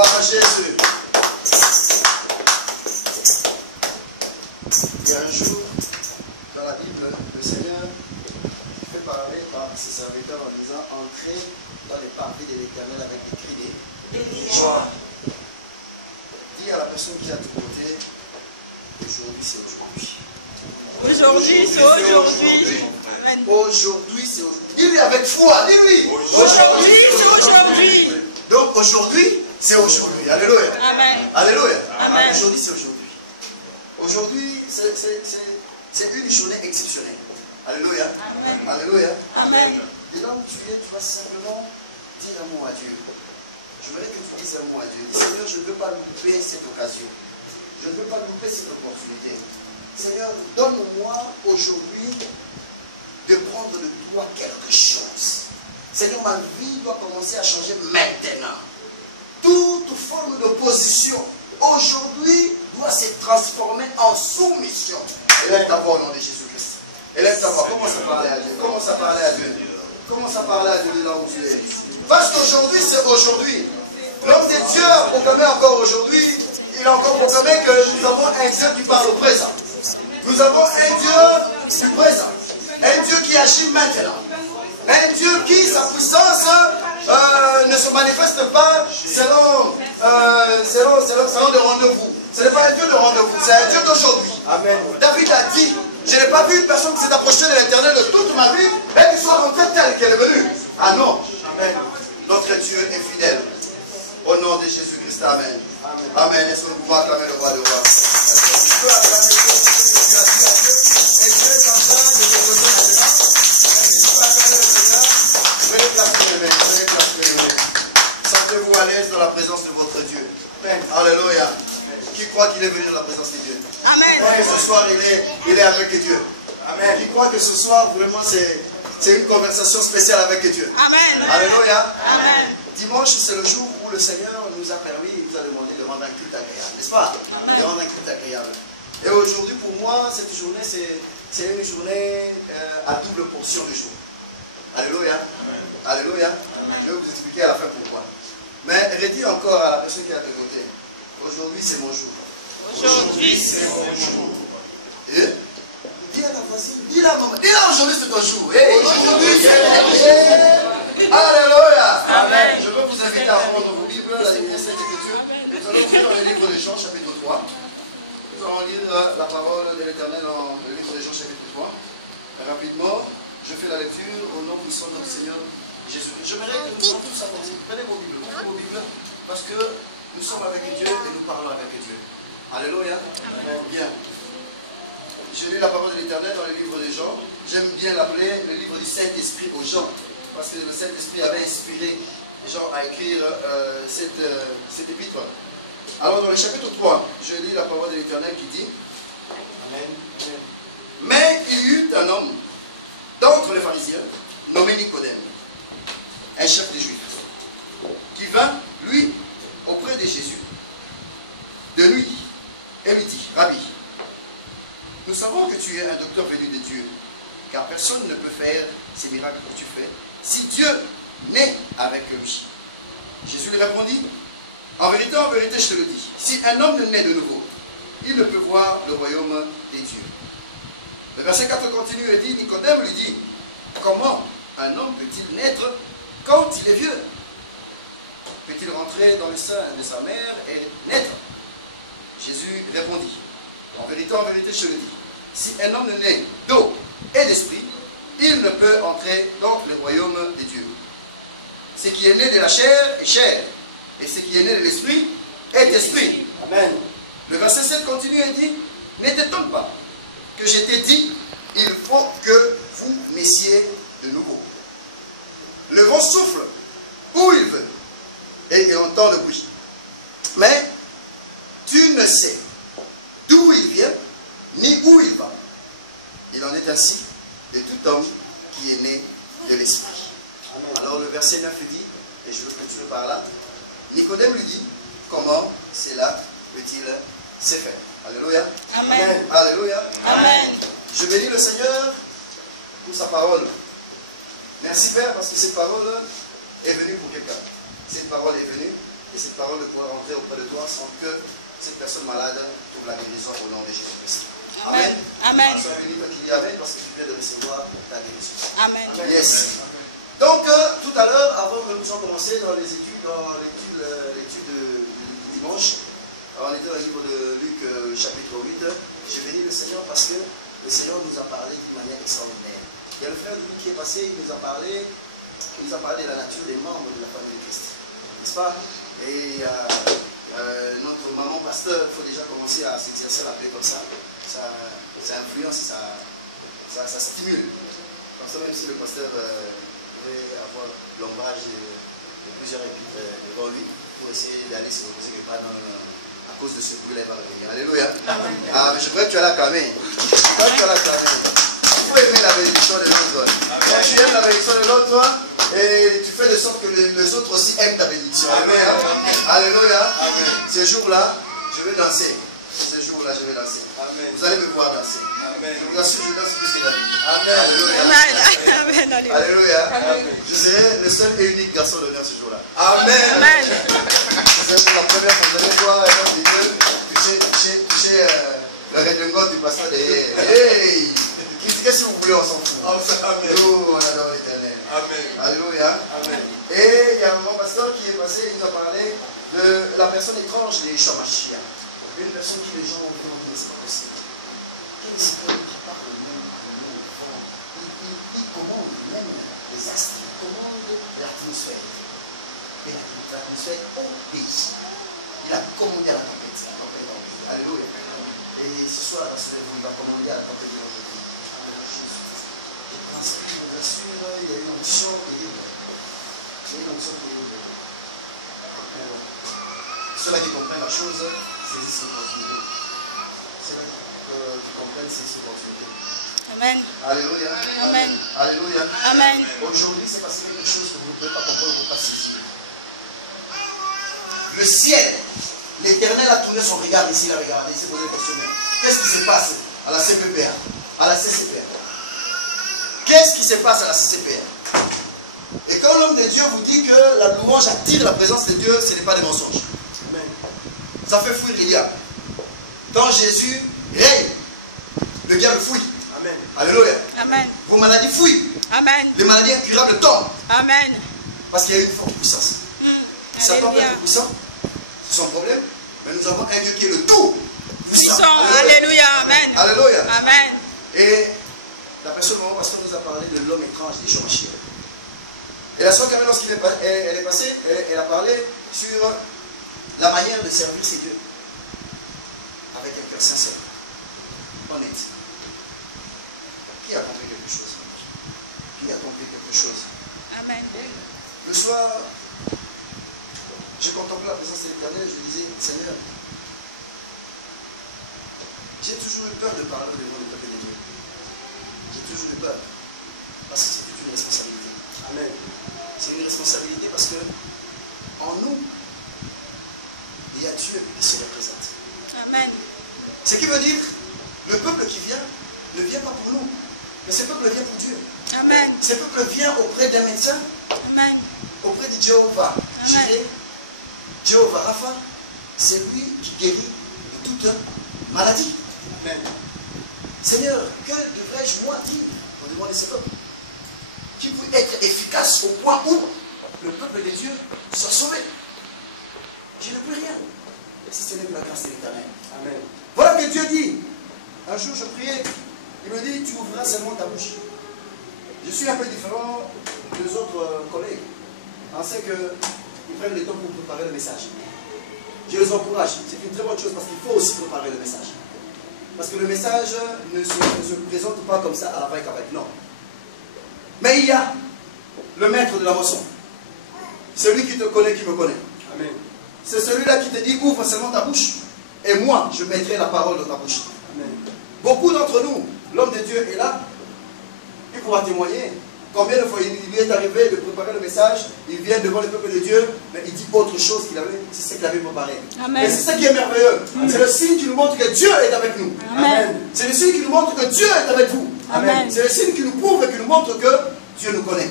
Gloire à Jésus. Il y a un jour, dans la Bible, le Seigneur fait parler par ses serviteurs en disant « Entrez dans les parvis de l'Éternel avec des cris de joie. » Dis à la personne qui est à ton côté, aujourd'hui c'est aujourd'hui. Aujourd'hui c'est aujourd'hui. Aujourd'hui c'est aujourd'hui. Dis-lui avec foi, dis-lui. Aujourd'hui c'est aujourd'hui. Donc aujourd'hui c'est aujourd'hui. Alléluia. Amen. Alléluia. Amen. Aujourd'hui c'est aujourd'hui. Aujourd'hui c'est une journée exceptionnelle. Alléluia. Amen. Alléluia. Amen. Et là où tu es, tu vas simplement dire un mot à Dieu. Je voudrais que tu dises un mot à Dieu. Dis Seigneur, je ne veux pas louper cette occasion. Je ne veux pas louper cette opportunité. Seigneur, donne-moi aujourd'hui de prendre de toi quelque chose. Seigneur, ma vie doit commencer à changer maintenant. Toute forme d'opposition aujourd'hui doit se transformer en soumission. Élève ta voix au nom de Jésus-Christ. Élève ta voix. Commence à parler à Dieu. Commence à parler à Dieu. Commence à parler à Dieu de là où tu es. Parce qu'aujourd'hui, c'est aujourd'hui. L'homme de Dieu a proclamé encore aujourd'hui, il a encore proclamé que nous avons un Dieu qui parle au présent. Nous avons un Dieu du présent. Un Dieu qui agit maintenant. Un Dieu qui, sa puissance, ne se manifeste pas selon de rendez-vous. Ce n'est pas un Dieu de rendez-vous, c'est un Dieu d'aujourd'hui. Amen. David a dit, je n'ai pas vu une personne qui s'est approchée de l'Éternel de toute ma vie et qui soit rentrée telle qu'elle est venue. Ah non. Amen. Notre Dieu est fidèle. Au nom de Jésus-Christ, Amen. Amen. Amen. Est-ce que nous pouvons acclamer le roi de roi? Est-ce que tu peux acclamer ce que tu as dit à Dieu? Et Dieu est en train de te donner maintenant. Est-ce que tu peux acclamer le Seigneur? Venez claquer les mains. Venez claquer les mains. Sentez-vous à l'aise dans la présence de votre Dieu. Amen. Alléluia. Qui croit qu'il est venu dans la présence de Dieu? Amen. Et ce soir, il est avec Dieu. Amen. Qui croit que ce soir, vraiment, c'est une conversation spéciale avec Dieu. Amen. Alléluia. Amen. Dimanche, c'est le jour où le Seigneur nous a permis, il nous a demandé de rendre un culte agréable, n'est-ce pas? De rendre un culte agréable. Et aujourd'hui, pour moi, cette journée, c'est une journée à double portion de jour. Alléluia. Amen. Alléluia. Amen. Je vais vous expliquer à la fin pourquoi. Mais redis encore à la personne qui est à tes côtés. Aujourd'hui, c'est mon jour. Aujourd'hui, c'est mon jour. Et dis à la voisine, dis-la maman, dis-la aujourd'hui, c'est ton jour. Hey, aujourd'hui, c'est mon jour. Alléluia. Amen. Je veux vous inviter à prendre vos Bibles, la Sainte Écriture. Nous allons ouvrir dans le livre de Jean, chapitre 3. Nous allons lire la parole de l'Éternel dans le livre de Jean, chapitre 3. Rapidement, je fais la lecture au nom du Son de notre Seigneur Jésus-Christ. J'aimerais que nous soyons tous attentifs. Prenez vos Bibles, ouvrez vos Bibles, parce que nous sommes avec Dieu et nous parlons avec Dieu. Alléluia. Amen. Bien. Je lis la parole de l'Éternel dans le livre de Jean. J'aime bien l'appeler le livre du Saint-Esprit aux gens. Parce que le Saint-Esprit avait inspiré Jean à écrire cet épître. Alors dans le chapitre 3, je lis la parole de l'Éternel qui dit Amen. Mais il y eut un homme d'entre les pharisiens, nommé Nicodème, un chef des Juifs, qui vint, lui, auprès de Jésus, de nuit, et lui dit, Rabbi, nous savons que tu es un docteur venu de Dieu, car personne ne peut faire ces miracles que tu fais, si Dieu n'est avec lui. Jésus lui répondit, en vérité, je te le dis, si un homme ne naît de nouveau, il ne peut voir le royaume des dieux. Le verset 4 continue et dit, Nicodème lui dit, comment un homme peut-il naître quand il est vieux? Peut-il rentrer dans le sein de sa mère et naître? Jésus répondit, en vérité, je le dis, si un homme ne naît d'eau et d'esprit, il ne peut entrer dans le royaume des dieux. Ce qui est né de la chair est chair, et ce qui est né de l'esprit est esprit. Amen. Le verset 7 continue et dit, ne t'étonne pas que je t'ai dit, il faut que vous naissiez de nouveau. Le vent souffle où il veut, et il entend le bruit. Mais tu ne sais d'où il vient, ni où il va. Il en est ainsi de tout homme qui est né de l'esprit. Alors le verset 9 dit, et je le clôture par là, Nicodème lui dit, comment cela peut-il se faire? Alléluia. Amen. Alléluia. Amen. Je bénis le Seigneur pour sa parole. Merci Père parce que cette parole est venue pour quelqu'un. Cette parole est venue et cette parole ne pourra rentrer auprès de toi sans que cette personne malade trouve la guérison au nom de Jésus-Christ. Amen. Amen. Sois béni toi qui dis Amen parce que tu viens de recevoir ta guérison. Amen. Yes. Donc, tout à l'heure, avant que nous ayons commencé dans les études, l'étude du dimanche, on était dans le livre de Luc, chapitre 8. J'ai béni le Seigneur parce que le Seigneur nous a parlé d'une manière extraordinaire. Il y a le frère de Luc qui est passé, il nous a parlé de la nature des membres de la famille de Christ. N'est-ce pas? Et notre maman pasteur, il faut déjà commencer à s'exercer à l'appeler comme ça. Ça influence, ça stimule. Comme ça, même si le pasteur devait avoir l'ombrage de plusieurs épîtres devant lui, pour essayer d'aller se reposer quelque part, non, à cause de ce bruit-là, il va revenir. Alléluia. Ah, mais je voudrais que tu allais acclamer. Il faut aimer la bénédiction de l'autre. Quand tu aimes la bénédiction de l'autre, et tu fais de sorte que les autres aussi aiment ta bénédiction. Amen. Alléluia. Ce jour-là, je vais danser. Ce jour-là, je vais danser. Amen. Vous allez me voir danser. Amen. Je vous assure, je danse plus que David. Amen. Alléluia. Amen. Alléluia. Amen. Je serai le seul et unique garçon d'honneur ce jour-là. Amen. Amen. C'est pour la première fois que vous allez voir toucher le redingote du pasteur derrière. Hey! Qu'est-ce que vous voulez, on s'en fout. Amen. Nous, on adore l'Éternel. Amen. Alléluia. Amen. Et il y a un pasteur qui est passé, il nous a parlé de la personne étrange de Yeshua Mashiach. Une personne qui les gens ont demandé, mais c'est pas possible. Quel est ce qui parle même au nom du vent? Il commande même les astres, il commande l'atmosphère. Et l'atmosphère obéit. Il a commandé à la tempête. Alléluia. Et ce soir, il va commander à la tempête de notre vie. Je pense que je vous assure, il y a une onction terrible. Il y a une onction terrible. Ceux-là qui comprennent la chose, saisissent l'opportunité. Ceux-là qui comprennent, saisissent l'opportunité. Amen. Alléluia. Amen. Alléluia. Amen. Aujourd'hui, c'est passé quelque chose que vous ne pouvez pas comprendre, vous ne pouvez pas saisir. Le ciel, l'Éternel a tourné son regard ici, il a regardé, il s'est posé une question. Qu'est-ce qui se passe à la CPPA, à la CCPA? Qu'est-ce qui se passe à la CCPA? Et quand l'homme de Dieu vous dit que la louange attire la présence de Dieu, ce n'est pas des mensonges. Amen. Ça fait fuir les diables. Quand Jésus règne, le diable fuit. Amen. Alléluia. Amen. Vos maladies fuient. Amen. Les maladies incurables tombent. Amen. Parce qu'il y a une forte puissance. Satan peut être puissant, c'est son problème, mais nous avons un Dieu qui est le tout puissant. Alléluia. Amen. Alléluia. Amen. Et la personne, le pasteur nous a parlé de l'homme étrange des Yeshua Mashiach. Et la soeur Camille, lorsqu'elle est passée, elle a parlé sur la manière de servir ses dieux. Avec un cœur sincère, honnête. Qui a compris quelque chose? Qui a compris quelque chose? Amen. Le soir, je contemplais la présence de l'Éternel et je disais, Seigneur, j'ai toujours eu peur de parler devant le peuple de Dieu. J'ai toujours eu peur. Parce que c'est toute une responsabilité. Amen. C'est une responsabilité parce que en nous, il y a Dieu qui se représente. Amen. Ce qui veut dire, le peuple qui vient ne vient pas pour nous, mais ce peuple vient pour Dieu. Amen. Ce peuple vient auprès d'un médecin. Amen. Auprès de Jéhovah. Jireh, Jéhovah Rapha, c'est lui qui guérit de toute maladie. Amen. Seigneur, que devrais-je moi dire au devant de ce peuple qui peut être efficace au point où le peuple de Dieu soit sauvé? Je ne peux rien si ce n'est que la grâce de l'Éternel. Amen. Voilà que Dieu dit. Un jour je priais, il me dit, tu ouvriras seulement ta bouche. Je suis un peu différent des autres collègues. En ce qu'ils prennent le temps pour préparer le message. Je les encourage. C'est une très bonne chose parce qu'il faut aussi préparer le message. Parce que le message ne se présente pas comme ça à la vague avec. Non. Mais il y a le maître de la moisson. Celui qui te connaît, qui me connaît. Amen. C'est celui-là qui te dit, ouvre seulement ta bouche. Et moi, je mettrai la parole dans ta bouche. Amen. Beaucoup d'entre nous, l'homme de Dieu est là. Il pourra témoigner. Combien de fois il lui est arrivé de préparer le message, il vient devant le peuple de Dieu, mais il dit autre chose qu'il avait, c'est ce qu'il avait préparé. Amen. Et c'est ça qui est merveilleux. C'est le signe qui nous montre que Dieu est avec nous. C'est le signe qui nous montre que Dieu est avec vous. C'est le signe qui nous prouve et qui nous montre que Dieu nous connaît.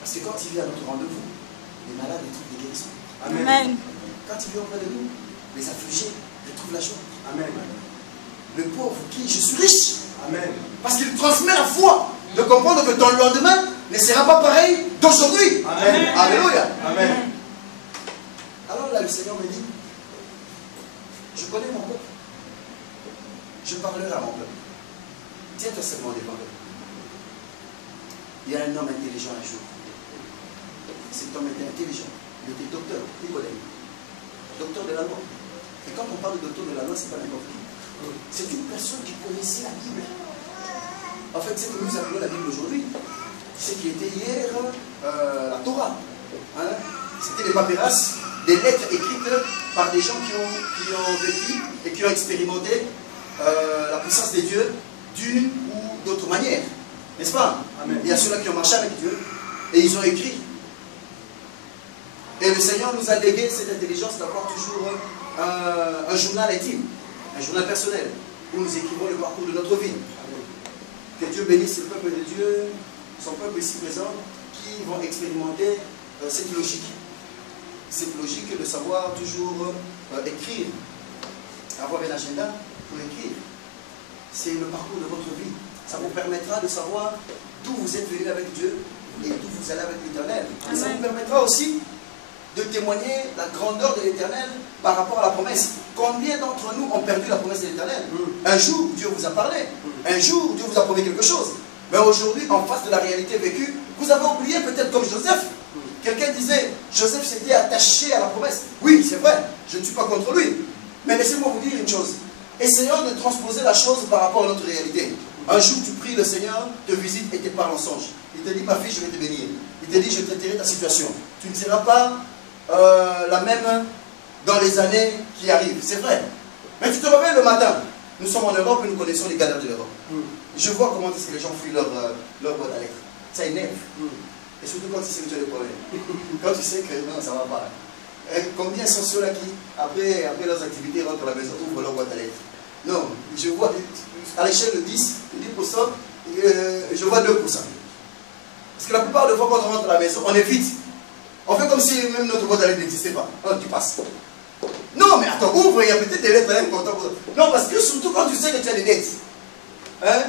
Parce que quand il vient à notre rendez-vous, les malades trouvent des guérisons. Amen. Quand il vient auprès de nous, les affligés retrouvent la joie. Amen. Le pauvre qui, je suis riche. Amen. Parce qu'il transmet la foi de comprendre que ton lendemain ne sera pas pareil d'aujourd'hui. Amen. Alléluia. Amen. Alors là, le Seigneur me dit, je connais mon peuple. Je parlerai à mon peuple. Tiens-toi seulement devant eux. Il y a un homme intelligent un jour. Cet homme était intelligent. Il était docteur, Nicodème. Docteur de la loi. Et quand on parle de docteur de la loi, ce n'est pas n'importe qui. C'est une personne qui connaissait la Bible. En fait, ce que nous appelons la Bible aujourd'hui, ce qui était hier la Torah. Hein? C'était des papyrus, des lettres écrites par des gens qui ont vécu et qui ont expérimenté la puissance des dieux d'une ou d'autre manière. N'est-ce pas? Amen. Il y a ceux-là qui ont marché avec Dieu et ils ont écrit. Et le Seigneur nous a légué cette intelligence d'avoir toujours un journal intime, un journal personnel, où nous écrivons le parcours de notre vie. Amen. Que Dieu bénisse le peuple de Dieu, son peuple ici présent, qui vont expérimenter cette logique. Cette logique de savoir toujours écrire, avoir un agenda pour écrire. C'est le parcours de votre vie. Ça vous permettra de savoir d'où vous êtes venu avec Dieu et d'où vous allez avec l'Éternel. Et ça vous permettra aussi de témoigner la grandeur de l'Éternel par rapport à la promesse. Combien d'entre nous ont perdu la promesse de l'Éternel? Un jour, Dieu vous a parlé. Un jour, Dieu vous a promis quelque chose. Mais aujourd'hui, en face de la réalité vécue, vous avez oublié peut-être comme Joseph. Quelqu'un disait, Joseph s'était attaché à la promesse. Oui, c'est vrai, je ne suis pas contre lui. Mais laissez-moi vous dire une chose. Essayons de transposer la chose par rapport à notre réalité. Un jour, tu pries, le Seigneur te visite et te parle en songe. Il te dit, ma fille, je vais te bénir. Il te dit, je traiterai ta situation. Tu ne seras pas la même dans les années qui arrivent. C'est vrai. Mais tu te réveilles le matin. Nous sommes en Europe et nous connaissons les galères de l'Europe. Je vois comment est-ce que les gens fuient leur boîte à lettres. Ça énerve. Et surtout quand tu sais que tu as des problèmes. Quand tu sais que non, ça ne va pas. Et combien sont ceux-là qui, après leurs activités, rentrent à la maison, ouvrent leur boîte à lettres? Non, je vois à l'échelle de 10%, je vois 2%. Parce que la plupart des fois, quand on rentre à la maison, on évite. On fait comme si même notre boîte à lettres n'existait pas. Oh, tu passes. Non, mais attends, ouvre, il y a peut-être des lettres importantes. Non, parce que surtout quand tu sais que tu as des dettes. Hein,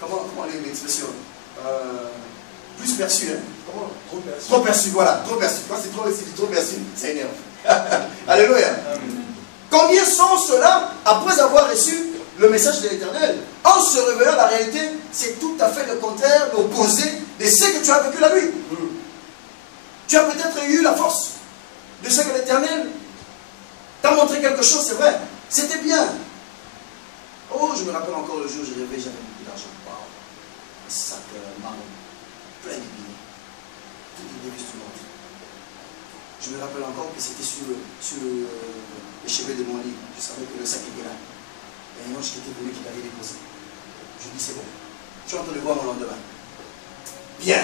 comment est l'expression plus perçu, hein? Comment? Trop perçu, voilà, trop perçu. Quand c'est trop perçu, ça énerve. Alléluia. Amen. Combien sont ceux-là, après avoir reçu le message de l'Éternel, en se révélant la réalité, c'est tout à fait le contraire, l'opposé de ce que tu as vécu la nuit. Tu as peut-être eu la force de ce que l'Éternel t'a montré quelque chose, c'est vrai. C'était bien. Oh, je me rappelle encore le jour où je rêvais, j'avais beaucoup d'argent. Wow. Un sac marron, plein de billets. Toutes les devises du monde. Je me rappelle encore que c'était sur le chevet de mon lit. Je savais que le sac était là. Et un ange qui était venu qui l'avait déposé. Je dis, c'est bon. Tu es en train de voir mon lendemain. Bien.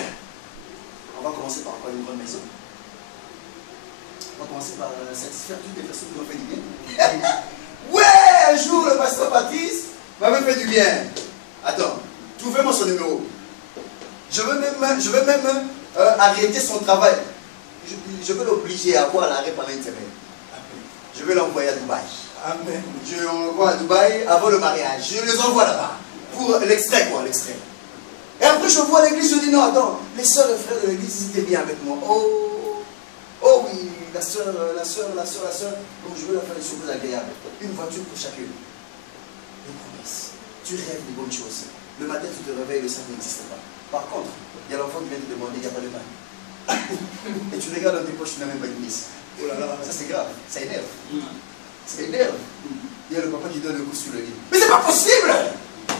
On va commencer par une grande maison. On va commencer par satisfaire toutes les personnes qui m'ont fait du bien. Ouais, un jour, le pasteur Patrice m'avait fait du bien. Attends, trouvez-moi son numéro. Je veux même arrêter son travail. Je veux l'obliger à avoir l'arrêt pendant une semaine. Je vais l'envoyer à Dubaï. Amen. Je l'envoie à Dubaï avant le mariage. Je les envoie là-bas. Pour l'extrait, quoi, l'extrait. Et après, je vois l'église, je dis non, attends, les soeurs et frères de l'église, ils étaient bien avec moi. Oh oui, la soeur, donc je veux leur faire des choses agréables. Une voiture pour chacune. Une promesse. Tu rêves de bonnes choses. Le matin, tu te réveilles, le sac n'existe pas. Par contre, il y a l'enfant qui vient te demander, il n'y a pas de pain. Et tu regardes dans tes poches, tu n'as même pas une mise. Oh là là, ça c'est grave, ça énerve. Ça énerve. Il y a le papa qui donne le coup sur le lit. Mais c'est pas possible!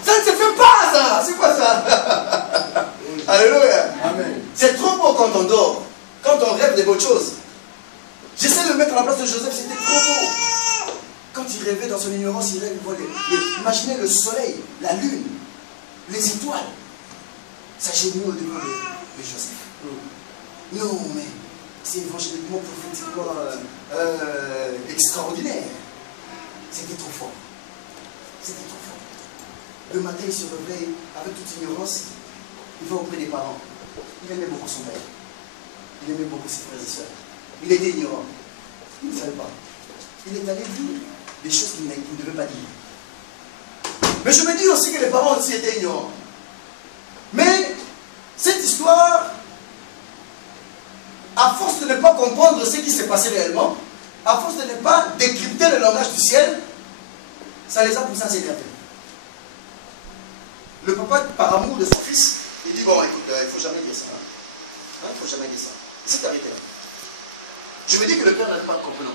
Ça ne se fait pas, ça! C'est quoi ça? Alléluia! Amen. C'est trop beau quand on dort, quand on rêve des bonnes choses. J'essaie de me mettre à la place de Joseph, c'était trop beau. Quand il rêvait dans son ignorance, il rêvait, imaginez le soleil, la lune, les étoiles. Ça gémit au-devant de Joseph. Non, mais c'est évangéliquement, prophétiquement extraordinaire. C'était trop fort. C'était trop fort. Le matin, il se réveille avec toute ignorance. Il va auprès des parents. Il aimait beaucoup son père. Il aimait beaucoup ses frères et sœurs. Il était ignorant. Il ne savait pas. Il est allé dire des choses qu'il ne devait pas dire. Mais je me dis aussi que les parents aussi étaient ignorants. Mais cette histoire, à force de ne pas comprendre ce qui s'est passé réellement, à force de ne pas décrypter le langage du ciel, ça les a poussés à s'énerver. Le papa, par amour de son fils, il dit, bon, écoute, il ne faut jamais dire ça. Il ne faut jamais dire ça. C'est arrêté là. Je me dis que le père n'avait pas de comprenant.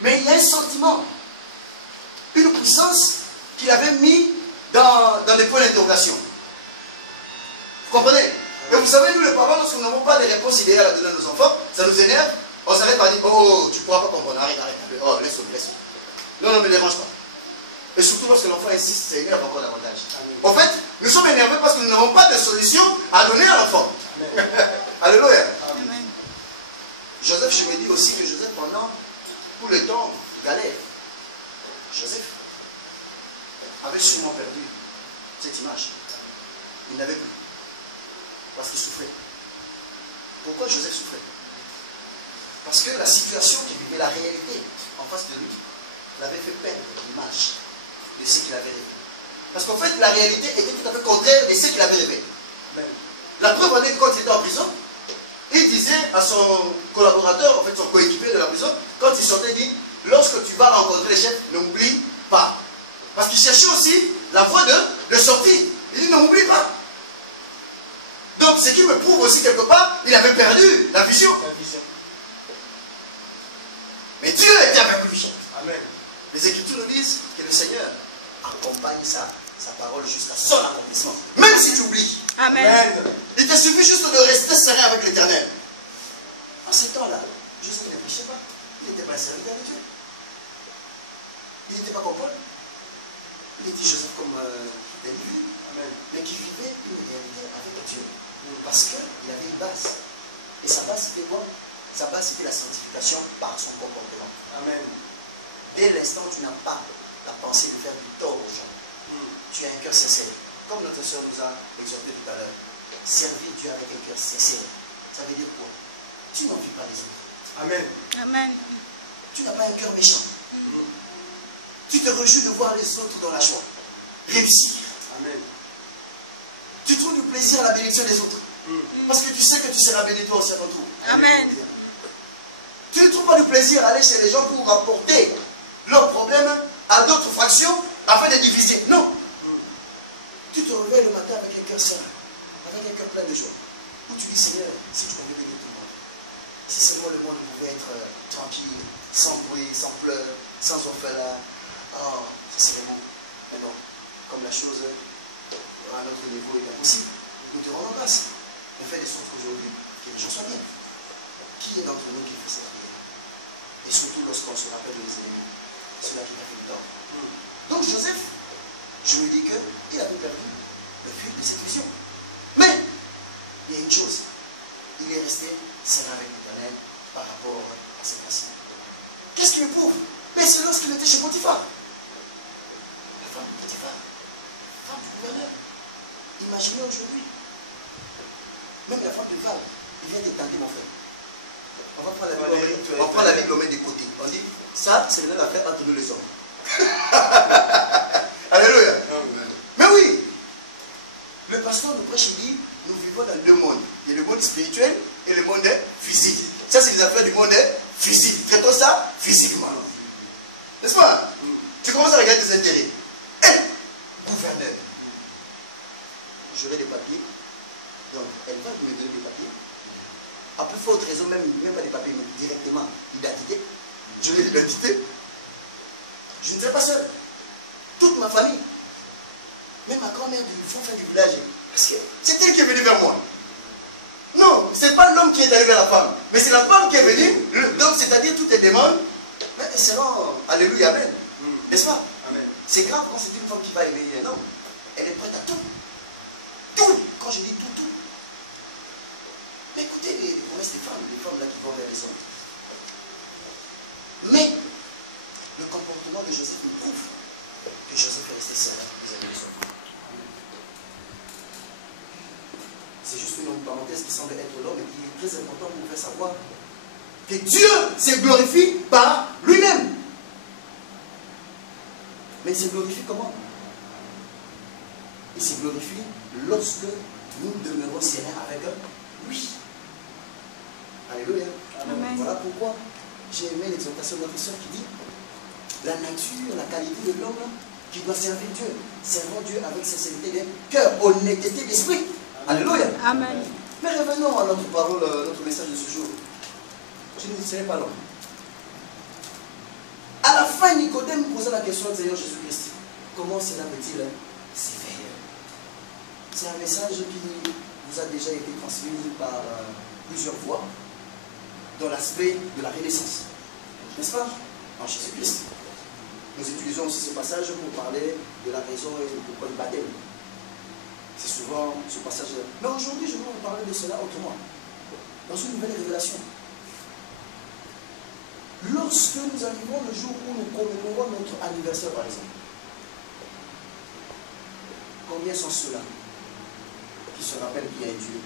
Mais il y a un sentiment, une puissance qu'il avait mis dans les points d'interrogation. Vous comprenez? Et vous savez, nous les parents, lorsque nous n'avons pas de réponses idéales à donner à nos enfants, ça nous énerve. On s'arrête par dire, oh, tu ne pourras pas comprendre, arrête. Oh, laisse-le. Non, ne me dérange pas. Et surtout lorsque l'enfant insiste, ça énerve encore davantage. En fait, nous sommes énervés parce que nous n'avons pas de solution à donner à l'enfant. Alléluia. Amen. Joseph, je me dis aussi que Joseph, pendant tout le temps, galère. Joseph avait sûrement perdu cette image. Il n'avait plus. Parce qu'il souffrait. Pourquoi Joseph souffrait? Parce que la situation qu'il vivait, la réalité en face de lui, l'avait fait perdre l'image de ce qu'il avait rêvé. Parce qu'en fait, la réalité était tout à fait contraire de ce qu'il avait rêvé. La preuve en est que quand il était en prison, il disait à son collaborateur, en fait son coéquipier de la prison, quand il sortait, il dit, lorsque tu vas rencontrer les chefs, ne m'oublie pas. Parce qu'il cherchait aussi la voie de sortie. Il dit, ne m'oublie pas. Donc, ce qui me prouve aussi quelque part, il avait perdu la vision. Mais Dieu était avec lui. Amen. Les Écritures nous disent que le Seigneur accompagne sa parole jusqu'à son accomplissement. Même si tu oublies. Amen. Amen. Il te suffit juste de rester serré avec l'Éternel. En ce temps-là, Joseph ne péchait pas. Il n'était pas un serviteur de Dieu. Il n'était pas comme Paul. Il était Joseph comme un individu. Mais qui vivait une réalité avec Dieu. Parce qu'il avait une base. Et sa base, c'était quoi? Sa base, c'était la sanctification par son comportement. Amen. Dès l'instant où tu n'as pas la pensée de faire du tort aux gens, tu as un cœur sincère. Comme notre soeur nous a exhorté tout à l'heure, servir Dieu avec un cœur sincère. Ça veut dire quoi? Tu n'envies pas les autres. Amen. Amen. Tu n'as pas un cœur méchant. Tu te réjouis de voir les autres dans la joie, réussir. Amen. Tu trouves du plaisir à la bénédiction des autres. Parce que tu sais que tu seras béni toi aussi à ton tour. Amen. Tu ne trouves pas du plaisir à aller chez les gens pour rapporter leurs problèmes à d'autres fractions afin de diviser. Non. Tu te réveilles le matin avec un cœur sain, avec un cœur plein de joie. Où tu dis, Seigneur, si tu pouvais bénir tout le monde, si seulement le monde pouvait être tranquille, sans bruit, sans pleurs, sans orphelin, oh, ça serait bon. Mais bon, comme la chose à notre niveau est impossible, nous te rendons grâce. On fait de sorte qu'aujourd'hui, que les gens soient bien. Qui est d'entre nous qui fait cette prière? Et surtout lorsqu'on se rappelle de les ennemis, ceux-là qui t'a fait le tort. Donc Joseph, je me dis qu'il avait perdu le fil de cette vision. Mais, il y a une chose, il est resté serré avec l'Éternel par rapport à ses principes. Qu'est-ce qui me prouve? Mais c'est lorsqu'il était chez Potiphar. La femme de Potiphar, la femme du gouverneur. Imaginez aujourd'hui, même la femme de Val, il vient de tenter mon frère. On va prendre la Bible, on met des côtés. On dit, ça, c'est l'affaire entre nous les hommes. Alléluia. Mais oui, le pasteur nous prêche, il dit, nous vivons dans deux mondes. Il y a le monde spirituel et le monde physique. Ça, c'est les affaires du monde physique. Traitons ça physiquement. N'est-ce pas? Tu commences à regarder tes intérêts. Gouverneur. J'aurai des papiers. Donc, elle va me donner des papiers. À plus forte raison, même pas des papiers, mais directement l'identité. Je vais l'identité. Je ne serai pas seul. Toute ma famille. Même ma grand-mère du fond fin du village. Parce que c'est elle qui est venue vers moi. Non, ce n'est pas l'homme qui est allé vers la femme. Mais c'est la femme qui est venue. Donc, c'est-à-dire toutes les demandes. Mais selon, alléluia, amen. N'est-ce pas? Amen. C'est grave quand c'est une femme qui va aimer un homme. Elle est prête à tout. Tout. Quand je dis tout, tout. Mais écoutez les promesses des femmes là qui vont vers les hommes. Mais le comportement de Joseph nous prouve que Joseph est resté seul vis-à-vis de son frère. C'est juste une parenthèse qui semble être l'homme et qui est très important pour vous faire savoir que Dieu se glorifie par lui-même. Mais il se glorifie comment? Il se glorifie lorsque nous demeurons sereins avec lui. Alléluia. Amen. Voilà pourquoi j'ai aimé l'exhortation de notre soeur qui dit la nature, la qualité de l'homme qui doit servir Dieu. Servons Dieu avec sincérité de cœur, honnêteté d'esprit. Alléluia. Amen. Mais revenons à notre parole, notre message de ce jour. Je ne serai pas long. À la fin, Nicodème posait la question au Seigneur Jésus-Christ. Comment cela peut-il se faire? C'est un message qui vous a déjà été transmis par plusieurs fois dans l'aspect de la Renaissance. N'est-ce pas? En Jésus-Christ. Nous utilisons aussi ce passage pour parler de la raison et pourquoi le baptême. C'est souvent ce passage-là. Mais aujourd'hui, je vais vous parler de cela autrement. Dans une nouvelle révélation. Lorsque nous arrivons le jour où nous commémorons notre anniversaire, par exemple, combien sont ceux-là qui se rappellent qu'il y a un Dieu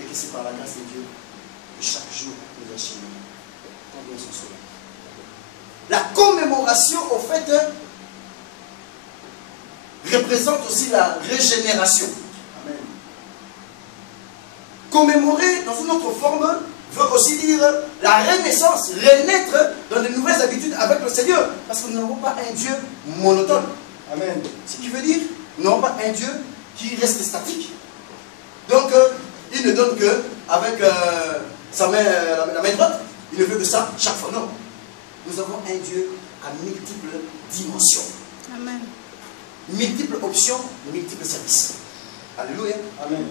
et que c'est par la grâce de Dieu que chaque jour nous achèvons? Combien sont ceux-là? La commémoration, au fait, représente aussi la régénération. Amen. Commémorer dans une autre forme veut aussi dire la renaissance, renaître dans de nouvelles habitudes avec le Seigneur. Parce que nous n'avons pas un Dieu monotone. Amen. Ce qui veut dire, nous n'avons pas un Dieu qui reste statique. Donc, il ne donne que avec sa main, la main droite. Il ne veut que ça chaque fois. Non. Nous avons un Dieu à multiples dimensions. Amen. Multiples options, multiples services. Alléluia. Amen.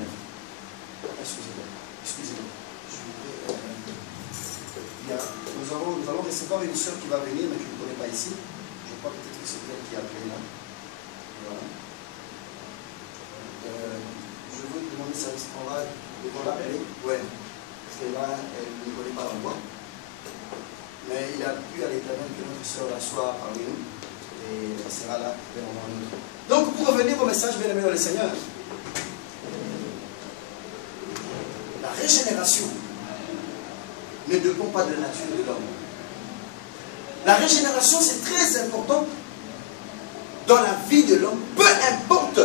Excusez-moi. Excusez-moi. Nous allons recevoir une soeur qui va venir, mais je ne connais pas ici. Je crois peut-être que c'est elle qui a appelé là. Voilà. Je veux demander ça. On va l'appeler. Ouais. Parce que là, elle ne connaît pas l'endroit. Mais il a plu à l'Éternel que notre soeur la soit parmi nous. Et elle sera là vers un moment autre. Donc, pour revenir au message, bien aimé dans le Seigneur, la régénération ne dépend pas de la nature de l'homme. La régénération, c'est très important dans la vie de l'homme, peu importe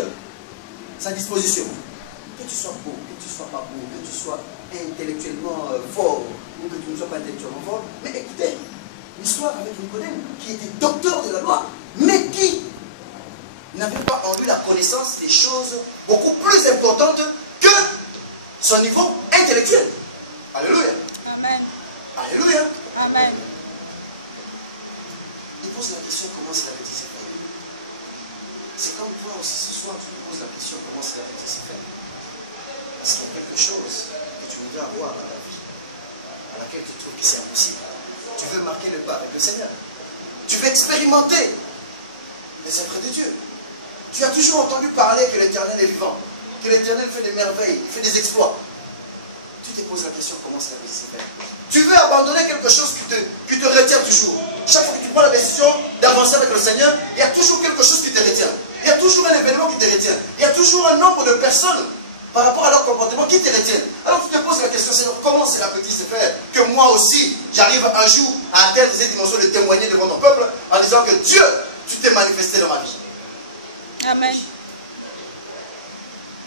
sa disposition. Que tu sois beau, que tu ne sois pas beau, que tu sois intellectuellement fort, ou que tu ne sois pas intellectuellement fort. Mais écoutez, l'histoire avec Nicodème, qui était docteur de la loi, mais qui n'avait pas en lui la connaissance des choses beaucoup plus importantes que son niveau intellectuel. Alléluia. Amen. Alléluia. Amen. Il pose la question comment cela peut-il se faire? C'est comme toi aussi ce soir, tu me poses la question comment cela peut-il se faire? Parce qu'il y a quelque chose que tu voudrais avoir dans ta vie, à laquelle tu trouves que c'est impossible. Tu veux marquer le pas avec le Seigneur. Tu veux expérimenter les œuvres de Dieu. Tu as toujours entendu parler que l'Éternel est vivant, que l'Éternel fait des merveilles, fait des exploits. Tu te poses la question comment cela peut se faire. Tu veux abandonner quelque chose qui te retient toujours. Chaque fois que tu prends la décision d'avancer avec le Seigneur, il y a toujours quelque chose qui te retient. Il y a toujours un événement qui te retient. Il y a toujours un nombre de personnes par rapport à leur comportement qui te retiennent. Alors tu te poses la question, Seigneur, comment cela peut-il se faire que moi aussi, j'arrive un jour à atteindre cette dimension de témoigner devant ton peuple en disant que Dieu, tu t'es manifesté dans ma vie. Amen.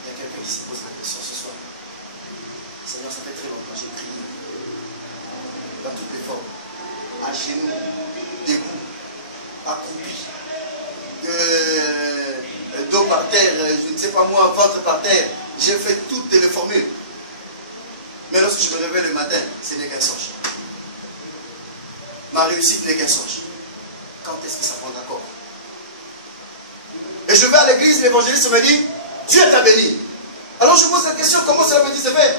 Il y a quelqu'un qui se pose la question ce soir. Seigneur, ça fait très longtemps que j'ai prié. Dans toutes les formes. À genoux, debout, accroupi, dos par terre, je ne sais pas moi, ventre par terre. J'ai fait toutes les formules. Mais lorsque je me réveille le matin, ce n'est qu'un songe. Ma réussite n'est qu'un songe. Quand est-ce que ça prendra corps? Et je vais à l'église, l'évangéliste me dit, Dieu t'a béni. Alors je pose la question, comment cela peut-il se faire?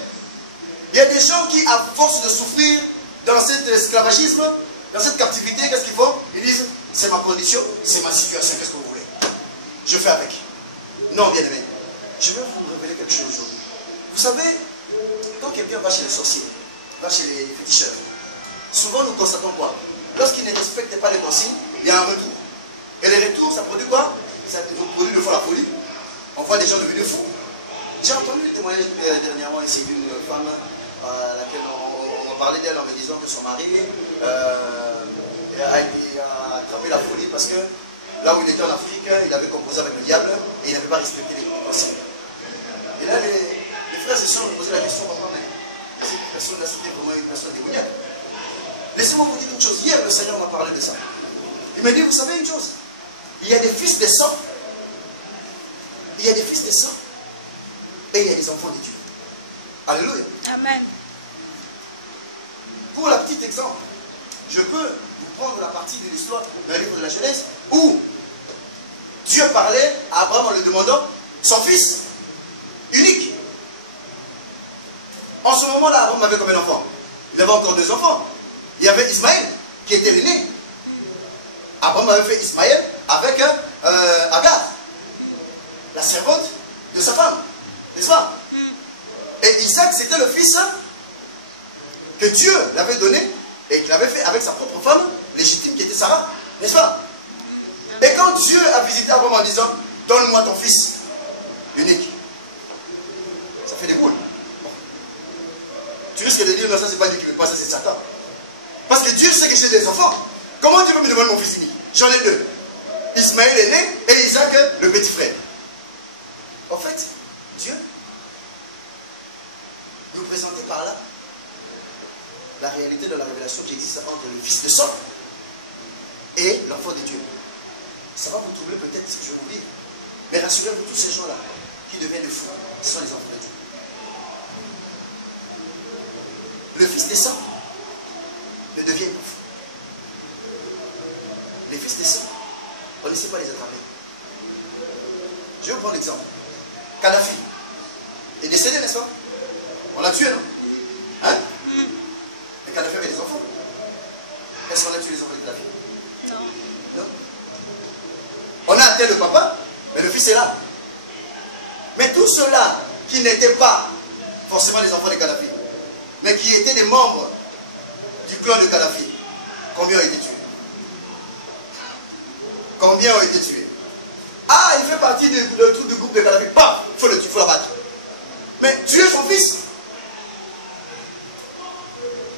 Il y a des gens qui, à force de souffrir dans cet esclavagisme, dans cette captivité, qu'est-ce qu'ils font? Ils disent, c'est ma condition, c'est ma situation, qu'est-ce que vous voulez? Je fais avec. Non, bien aimé. Je vais vous révéler quelque chose aujourd'hui. Vous savez, quand quelqu'un va chez les sorciers, va chez les féticheurs, souvent nous constatons quoi? Lorsqu'ils ne respectent pas les consignes, il y a un retour. Et le retour, ça produit quoi? Ça produit de fois la folie. On voit des gens devenus fous. J'ai entendu le témoignage dernièrement ici d'une femme à laquelle on m'a parlé d'elle en me disant que son mari a attrapé la folie parce que là où il était en Afrique, il avait composé avec le diable et il n'avait pas respecté les consignes. Et là, les frères et sœurs me posaient la question, papa, mais cette personne-là, c'était vraiment une personne démoniaque. Laissez-moi vous dire une chose. Hier, le Seigneur m'a parlé de ça. Il m'a dit, vous savez une chose, il y a des fils de sang, il y a des fils de sang, et il y a des enfants de Dieu. Alléluia. Amen. Pour la petite exemple, je peux vous prendre la partie de l'histoire dans le livre de la Genèse où Dieu parlait à Abraham en lui demandant son fils unique. En ce moment-là, Abraham avait combien d'enfants? Il avait encore 2 enfants. Il y avait Ismaël qui était l'aîné. Abraham avait fait Ismaël avec Agar, la servante de sa femme, n'est-ce pas? Et Isaac, c'était le fils que Dieu l'avait donné et qu'il avait fait avec sa propre femme légitime qui était Sarah, n'est-ce pas? Et quand Dieu a visité Abraham en disant, donne-moi ton fils unique, ça fait des boules. Tu risques de dire, non, ça c'est pas Dieu qui me passe, ça c'est Satan. Parce que Dieu sait que j'ai des enfants. Comment Dieu peut me demander mon fils unique? J'en ai 2. Ismaël est né et Isaac, le petit frère. En fait, Dieu nous présentait par là la réalité de la révélation qui existe entre le fils de sang et l'enfant de Dieu. Ça va vous troubler peut-être ce que je vais vous dire, mais rassurez-vous, tous ces gens-là qui deviennent des fous, ce sont les enfants de Dieu. Le fils des sangs ne devient pas fou. Les fils des sangs, on ne sait pas les attraper. Je vais vous prendre l'exemple. Kadhafi est décédé, n'est-ce pas? On l'a tué, non? Hein? Et Kadhafi avait des enfants. Est-ce qu'on a tué les enfants de Kadhafi? Non. Non. On a atteint le papa, mais le fils est là. Mais tous ceux-là qui n'étaient pas forcément les enfants de Kadhafi, mais qui étaient des membres du clan de Kadhafi, combien ont été tués? Combien ont été tués? Ah, il fait partie du groupe de Kadhafi. Paf, il faut le tuer, il faut l'abattre. Mais tuer son fils.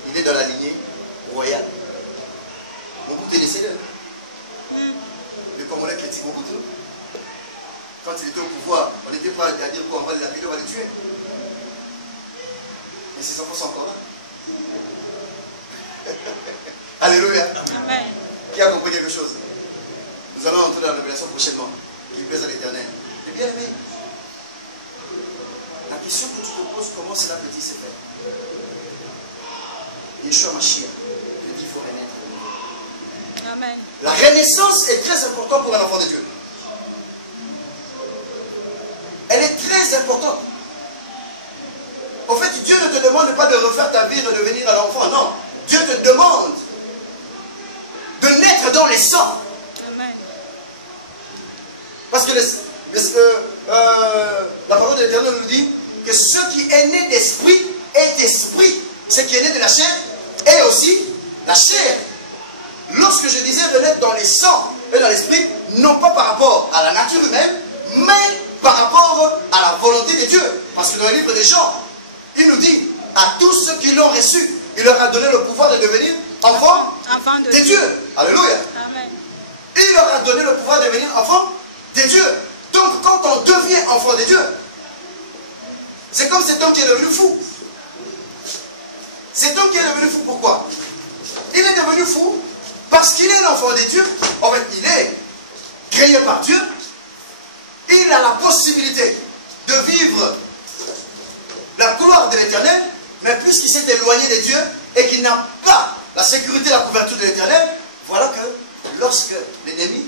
Il est dans la lignée royale. Mobutu est décédé. Le Congolais critique Mobutu. Quand il était au pouvoir, on était prêt à dire quoi? On va les lapider, on va les tuer. Mais ses enfants sont encore là. Alléluia. Amen. Qui a compris quelque chose? Nous allons entrer dans la révélation prochainement, qui plaise à l'Éternel. Et bien aimé, la question que tu te poses, comment cela peut-il se faire? Yeshua Mashiach te dit qu'il faut renaître de nouveau. Amen. La renaissance est très importante pour un enfant de Dieu. Elle est très importante. En fait, Dieu ne te demande pas de refaire ta vie, de devenir un enfant. Non. Dieu te demande de naître dans les sangs. Amen. Parce que la parole de l'Éternel nous dit que ce qui est né d'esprit est esprit. Ce qui est né de la chair est aussi la chair. Lorsque je disais renaître dans les sangs et dans l'esprit, non pas par rapport à la nature humaine, mais par rapport à la volonté de Dieu. Parce que dans le livre des Jean, il nous dit à tous ceux qui l'ont reçu, il leur a donné le pouvoir de devenir enfants de Dieu. Alléluia. Amen. Il leur a donné le pouvoir de devenir enfants de Dieu. Donc quand on devient enfant de Dieu, c'est comme cet homme qui est devenu fou. Cet homme qui est devenu fou, pourquoi? Il est devenu fou parce qu'il est l'enfant de Dieu. En fait, il est créé par Dieu. Il a la possibilité de vivre la gloire de l'Éternel, mais puisqu'il s'est éloigné de Dieu et qu'il n'a pas la sécurité et la couverture de l'Éternel, voilà que lorsque l'ennemi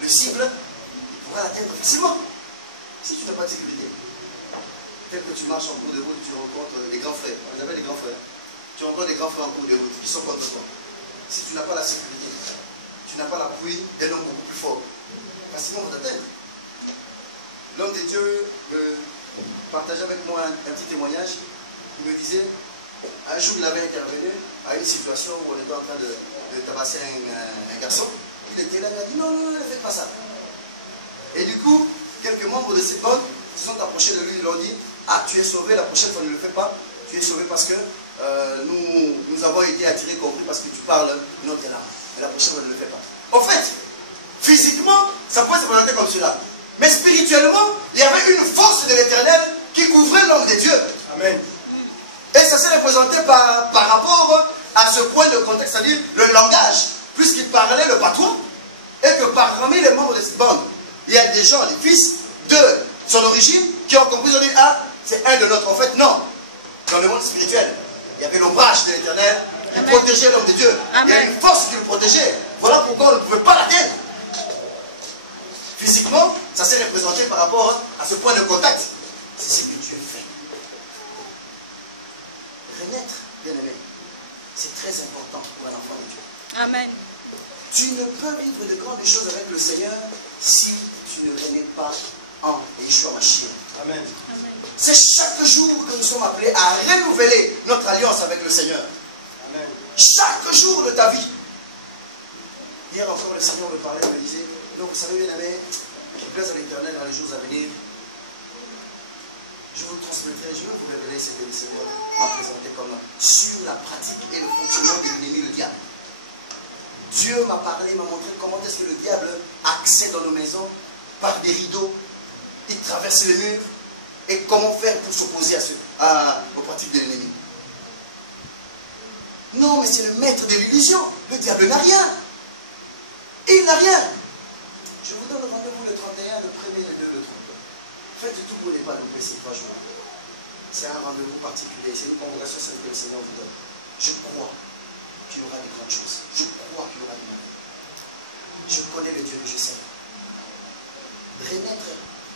le cible, il pourra l'atteindre facilement. Si tu n'as pas de sécurité, tel que tu marches en cours de route, tu rencontres des grands frères, on les appelle des grands frères, tu rencontres des grands frères en cours de route qui sont contre toi. Si tu n'as pas la sécurité, tu n'as pas l'appui d'un homme beaucoup plus fort, facilement on va t'atteindre. L'homme de Dieu me partageait avec moi un petit témoignage. Il me disait, un jour il avait intervenu à une situation où on était en train de tabasser un garçon. Il était là, il a dit non, non, ne faites pas ça. Et du coup, quelques membres de cette bande se sont approchés de lui, ils lui ont dit, ah, tu es sauvé, la prochaine fois ne le fais pas, Tu es sauvé parce que nous avons été attirés, compris, parce que tu parles une autre langue. Mais la prochaine, on ne le fait pas. En fait, physiquement, ça pouvait se présenter comme cela. Mais spirituellement, il y avait une force de l'Éternel qui couvrait l'homme de Dieu. Amen. Et ça s'est représenté par rapport à ce point de contexte, c'est-à-dire le langage, puisqu'il parlait le patois, et que parmi les membres de cette bande, il y a des gens, des fils de son origine, qui ont compris, ils ont dit, ah, c'est un de notre. En fait, non. Dans le monde spirituel, il y avait l'ombrage de l'Éternel qui protégeait l'homme de Dieu. Amen. Il y a une force qui le protégeait. Voilà pourquoi on ne pouvait pas l'atteindre. Physiquement, ça s'est représenté par rapport à ce point de contact. C'est ce que Dieu fait. Renaître, bien-aimé, c'est très important pour un enfant de Dieu. Amen. Tu ne peux vivre de grandes choses avec le Seigneur si tu ne renais pas en Yeshua Mashiach. Amen. C'est chaque jour que nous sommes appelés à renouveler notre alliance avec le Seigneur. Amen. Chaque jour de ta vie. Hier encore, le Seigneur me parlait, me disait, donc vous savez, bien aimé, qu'il plaise à l'Éternel dans les jours à venir, je vous transmettrai, je vais vous révéler ce que le Seigneur m'a présenté comme sur la pratique et le fonctionnement de l'ennemi, le diable. Dieu m'a parlé, m'a montré comment est-ce que le diable accède dans nos maisons par des rideaux, il traverse les murs, et comment faire pour s'opposer aux pratiques de l'ennemi. Non, mais c'est le maître de l'illusion. Le diable n'a rien. Il n'a rien. Je vous donne rendez-vous le 31, le 1er, le 2, le 3. Faites tout pour ne pas louper ces 3 jours. C'est un rendez-vous particulier. C'est une convocation sur laquelle le Seigneur vous donne. Je crois qu'il y aura des grandes choses. Je crois qu'il y aura des malheurs. Je connais le Dieu que je sais. Renaître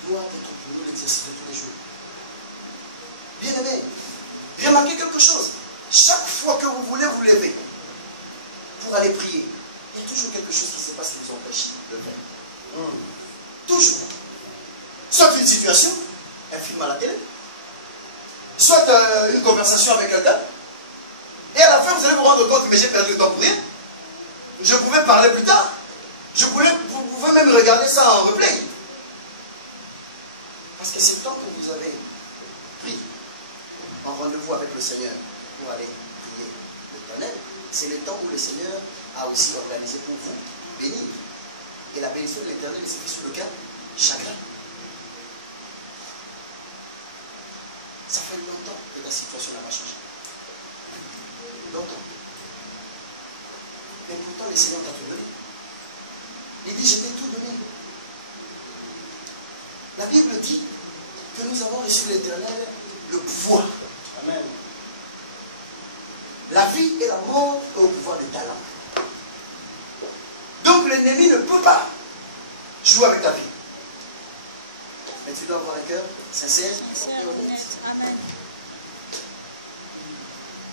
doit être pour nous l'exercice de tous les jours. Bien aimé, remarquez quelque chose. Chaque fois que vous voulez vous lever pour aller prier, il y a toujours quelque chose qui se passe qui vous empêche de le faire. Toujours. Soit une situation, un film à la télé, soit une conversation avec quelqu'un, et à la fin vous allez vous rendre compte que j'ai perdu le temps pour rien. Je pouvais parler plus tard. Vous pouvez même regarder ça en replay. Parce que c'est le temps que vous avez pris en rendez-vous avec le Seigneur pour aller prier l'Éternel, c'est le temps où le Seigneur a aussi organisé pour vous bénir. Et la bénédiction de l'Éternel s'est faite sur le cœur chagrin. Ça fait longtemps que ta situation n'a pas changé. Longtemps. Mais pourtant, le Seigneur t'a tout donné. Il dit, je t'ai tout donné. La Bible dit que nous avons reçu de l'Éternel le pouvoir. Amen. La vie et la mort est au pouvoir de ta langue. Donc l'ennemi ne peut pas jouer avec ta vie. Mais tu dois avoir un cœur sincère et honnête. Amen.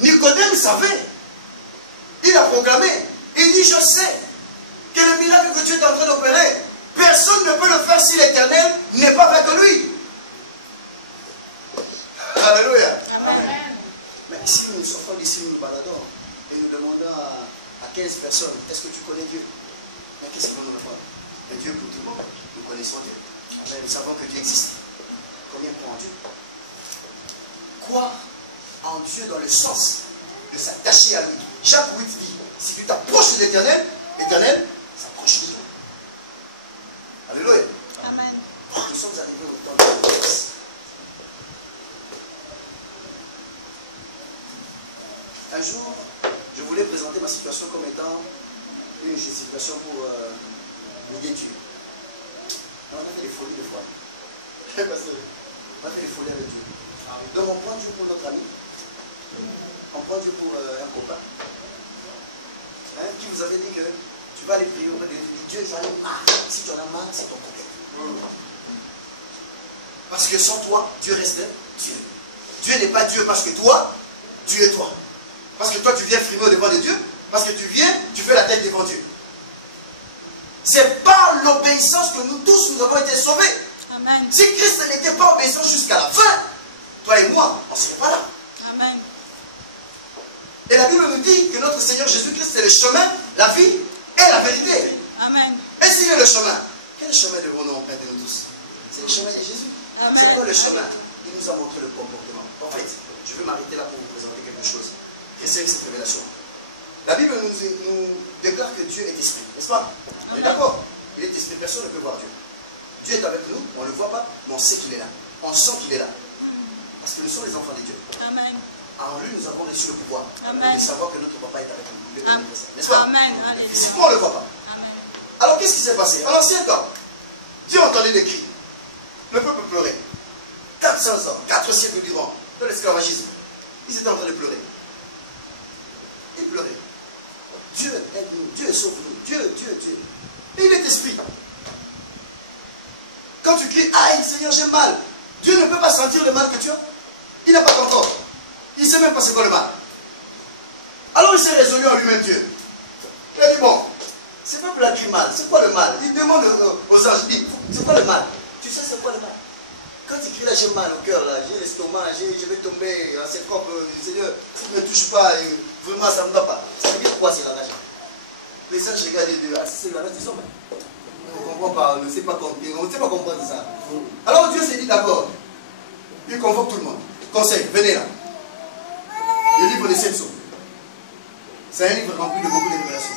Nicodème savait. Il a proclamé. Il dit, je sais que le miracle que tu es en train d'opérer, personne ne peut le faire si l'Éternel n'est pas avec lui. Alléluia. Amen. Mais si nous sortons d'ici, nous nous baladons et nous demandons à 15 personnes, est-ce que tu connais Dieu? Mais qu'est-ce qu'ils vont nous répondre? Le Dieu pour tout le monde. Nous connaissons Dieu. Amen. Nous savons que Dieu existe. Combien croient en Dieu? Croire en Dieu dans le sens de s'attacher à lui. Jacques 8 dit, si tu t'approches de l'Éternel, l'Éternel s'approche de toi. Alléluia. Amen. Nous sommes arrivés au temps de la grâce. Un jour, je voulais présenter ma situation comme étant une situation pour nier Dieu. On a fait des folies des fois. On a fait des folies avec Dieu. Donc on prend Dieu pour notre ami. On prend Dieu pour un copain. Hein, qui vous avait dit que tu vas aller prier auprès de Dieu, j'en ai marre. Si tu en as marre, c'est ton problème. Parce que sans toi, Dieu reste Dieu. Dieu n'est pas Dieu parce que toi, tu es toi. Parce que toi, tu viens frimer au devant de Dieu. Parce que tu viens, tu fais la tête devant Dieu. C'est par l'obéissance que nous tous, nous avons été sauvés. Amen. Si Christ n'était pas obéissant jusqu'à la fin, toi et moi, on ne serait pas là. Amen. Et la Bible nous dit que notre Seigneur Jésus-Christ, c'est le chemin, la vie et la vérité. Amen. Et s'il est le chemin, quel chemin devons-nous emprunter nous tous? C'est le chemin de Jésus. C'est quoi le chemin? il nous a montré le comportement. En fait, je veux m'arrêter là pour vous présenter quelque chose qui est cette révélation. La Bible nous déclare que Dieu est esprit, n'est-ce pas? On est d'accord? Il est esprit, personne ne peut voir Dieu. Dieu est avec nous, on ne le voit pas, mais on sait qu'il est là. On sent qu'il est là. Parce que nous sommes les enfants de Dieu. Amen. En lui, nous avons reçu le pouvoir Amen. de savoir que notre papa est avec nous. N'est-ce pas? Amen. Physiquement, on ne le voit pas. Amen. Alors, qu'est-ce qui s'est passé? En l'ancien temps, Dieu entendait des cris. Le peuple pleurait. 400 ans, 4 siècles durant, dans l'esclavagisme. Ils étaient en train de pleurer. Ils pleuraient. Dieu aide-nous, Dieu sauve-nous, Dieu. Et il est esprit. Quand tu cries, aïe Seigneur, j'ai mal, Dieu ne peut pas sentir le mal que tu as. Il n'a pas ton corps. Il ne sait même pas c'est quoi le mal. Alors il s'est résolu en lui-même Dieu. Il a dit, bon, ce peuple a crie mal, c'est quoi le mal? Il demande aux anges, il dit, c'est quoi le mal? Tu sais c'est quoi le mal? Quand il crie là, j'ai mal au cœur, là, j'ai l'estomac, je vais tomber à cette corde, Seigneur, si tu ne me touches pas, vraiment ça ne me va pas. Ça veut dire quoi c'est la rage? Les anges regardent, c'est la rage des hommes. On ne comprend pas, on ne sait pas comprendre ça. Alors Dieu s'est dit d'accord. Il convoque tout le monde. Conseil, venez là. Le livre des 7 sceaux. C'est un livre rempli de beaucoup de révélations.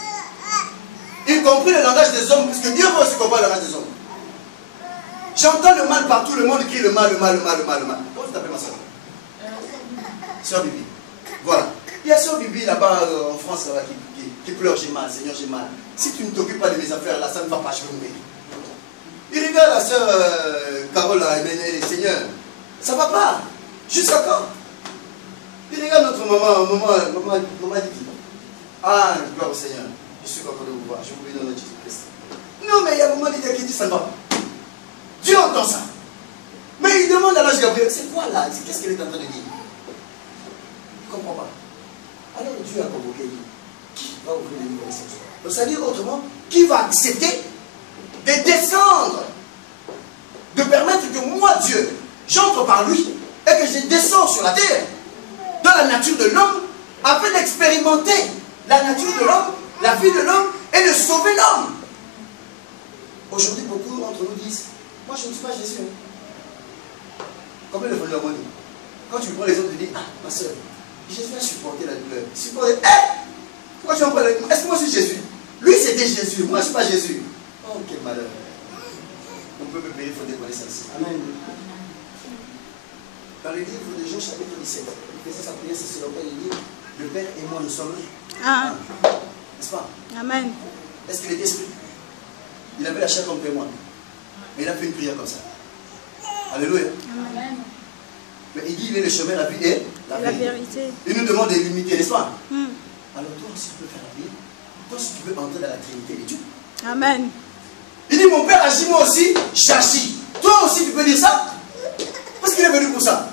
Y compris le langage des hommes, parce que Dieu veut aussi comprendre le langage des hommes. J'entends le mal partout, le monde crie le mal. Comment tu t'appelles ma soeur? Sœur Bibi. Voilà. Il y a Sœur Bibi là-bas en France là, qui pleure, j'ai mal, Seigneur, j'ai mal. Si tu ne t'occupes pas de mes affaires là, ça ne va pas, je vais mourir. Il regarde la Sœur Carole là, et Seigneur, ça ne va pas. Jusqu'à quand? Il regarde notre maman dit, ah, gloire au Seigneur, je suis content de vous voir, je vous bénis dans notre Jésus-Christ. Non, mais il y a un moment qui dit ça ne va pas. Dieu entend ça. Mais il demande à l'ange Gabriel, c'est quoi là? Qu'est-ce qu'elle est en train de dire? Il ne comprend pas. Alors Dieu a convoqué, il dit, qui va ouvrir les livres des 7 sceaux? Donc ça veut dire autrement, qui va accepter de descendre, de permettre que moi, Dieu, j'entre par lui et que je descends sur la terre, dans la nature de l'homme, afin d'expérimenter la nature de l'homme, la vie de l'homme et de sauver l'homme. Aujourd'hui, beaucoup d'entre nous disent, moi je ne suis pas Jésus. Combien de fois nous l'avons dit? Quand tu prends les autres, tu dis, ah, ma soeur, Jésus a supporté la douleur. Supporté, pourquoi tu en parles avec moi? Est-ce que moi je suis Jésus? Lui c'était Jésus, moi je ne suis pas Jésus. Oh, quel malheur. On peut me payer, il faut décoller ça. Amen. Dans le livre de Jean chapitre 17, il faisait sa prière, c'est sur lequel il dit, le Père et moi nous sommes un. N'est-ce pas? Amen. Est-ce qu'il était esprit? Il avait la chair comme témoin. Mais il a fait une prière comme ça. Alléluia. Amen. Mais il dit, il est le chemin, la vie et la vérité. Il nous demande de l'imiter, n'est-ce pas? Alors toi aussi tu peux faire la vie. Toi aussi tu peux entrer dans la Trinité de Dieu. Amen. Il dit, mon Père agit, moi aussi, j'agis. Toi aussi tu peux dire ça? Parce qu'il est venu pour ça.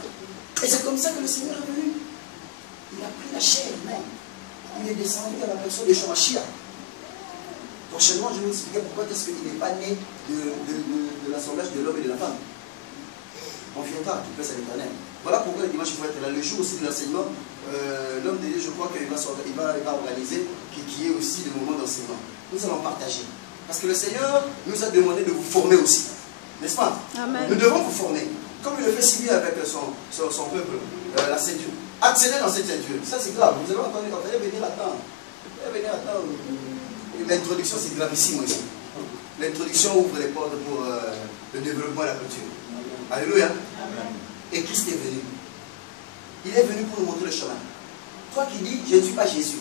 Et c'est comme ça que le Seigneur est venu. Il a pris la chair même. Il est descendu dans la personne de Shemashia. Prochainement, je vais vous expliquer pourquoi est-ce qu'il n'est pas né de l'assemblage de l'homme et de la femme. On viendra, tout plaise à l'Éternel. Voilà pourquoi le dimanche il faut être là. Le jour aussi de l'enseignement, l'homme de Dieu, je crois qu'il va organiser qui est aussi le moment d'enseignement. Nous allons partager. Parce que le Seigneur nous a demandé de vous former aussi. N'est-ce pas? Amen. Nous devons vous former. Comme il le fait si bien avec son peuple, la ceinture. Accéder dans cette ceinture. Ça c'est grave. Vous allez entendre, vous allez venir attendre. Vous allez venir attendre. L'introduction c'est gravissime aussi. L'introduction ouvre les portes pour le développement et la culture. Alléluia. Amen. Et Christ est venu. Il est venu pour nous montrer le chemin. Toi qui dis, je ne suis pas Jésus.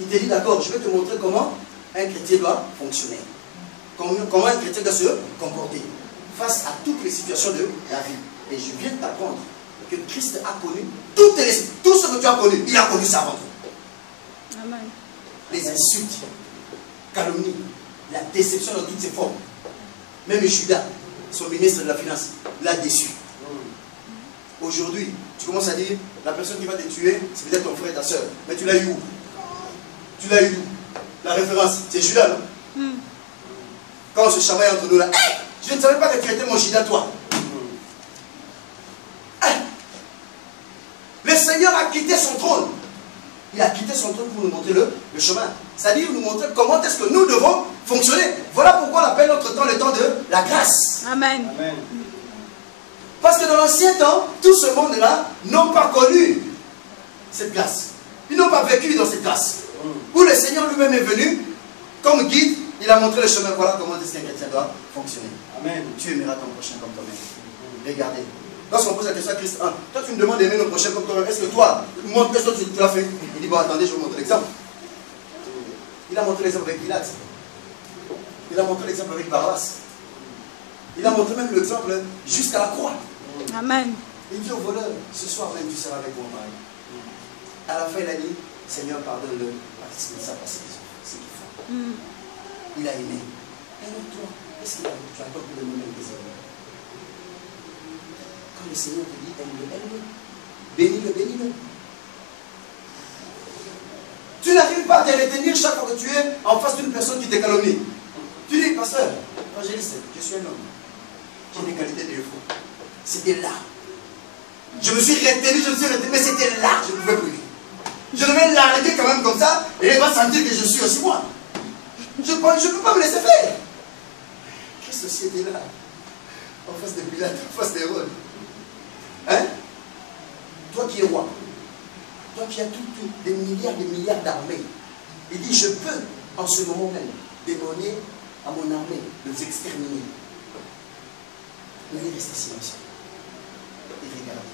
Il te dit, d'accord, je vais te montrer comment un chrétien doit fonctionner. Comment un chrétien doit se comporter face à toutes les situations de la vie. Et je viens de t'apprendre que Christ a connu tout ce que tu as connu. Il a connu ça avant toi. Amen. Les insultes, calomnies, la déception dans toutes ses formes. Même Judas, son ministre de la Finance, l'a déçu. Aujourd'hui, tu commences à dire, la personne qui va te tuer, c'est peut-être ton frère et ta soeur. Mais tu l'as eu où? Tu l'as eu où? La référence, c'est Judas, non? Quand on se chamaille entre nous là, hey, je ne savais pas que tu étais mon Judas, toi. Hey, le Seigneur a quitté son trône. Il a quitté son trône pour nous montrer le chemin. C'est-à-dire nous montrer comment est-ce que nous devons fonctionner. Voilà pourquoi on appelle notre temps le temps de la grâce. Amen. Pas Parce que dans l'ancien temps, tout ce monde-là n'ont pas connu cette grâce. Ils n'ont pas vécu dans cette grâce. Où le Seigneur lui-même est venu, comme guide, il a montré le chemin. Voilà comment est-ce qu'un chrétien doit fonctionner. Amen. Tu aimeras ton prochain comme toi-même. Regardez. Lorsqu'on pose la question à Christ 1, toi tu me demandes d'aimer notre prochain comme toi-même. Est-ce que toi, qu'est-ce que tu l'as fait? Il dit, bon attendez, je vais vous montrer l'exemple. Il a montré l'exemple avec Pilate. Il a montré l'exemple avec Barabbas. Il a montré même l'exemple jusqu'à la croix. Amen. Il dit au voleur, ce soir même tu seras avec mon mari. À la fin il a dit, Seigneur pardonne-le, parce qu'il ne sait pas ce qu'il faut. Il a aimé. Et donc toi, est-ce que tu as pas pu le même des erreurs? Quand le Seigneur te dit, aime-le, aime-le. Bénis-le, bénis-le. Tu n'arrives pas à te retenir chaque fois que tu es en face d'une personne qui te calomnie. Tu dis, pasteur, évangéliste, je suis un homme. J'ai des qualités de défaut. C'était là. Je me suis retenu, mais c'était là, je ne pouvais plus. Je devais l'arrêter quand même comme ça, et il va sentir que je suis aussi moi. Je ne peux pas me laisser faire. Christ aussi était là, en face de Pilate, en face d'Hérode. Hein? Toi qui es roi, toi qui as des milliards d'armées, il dit, je peux, en ce moment même, demander à mon armée de vous exterminer. Mais il est resté silencieux. Et regarde.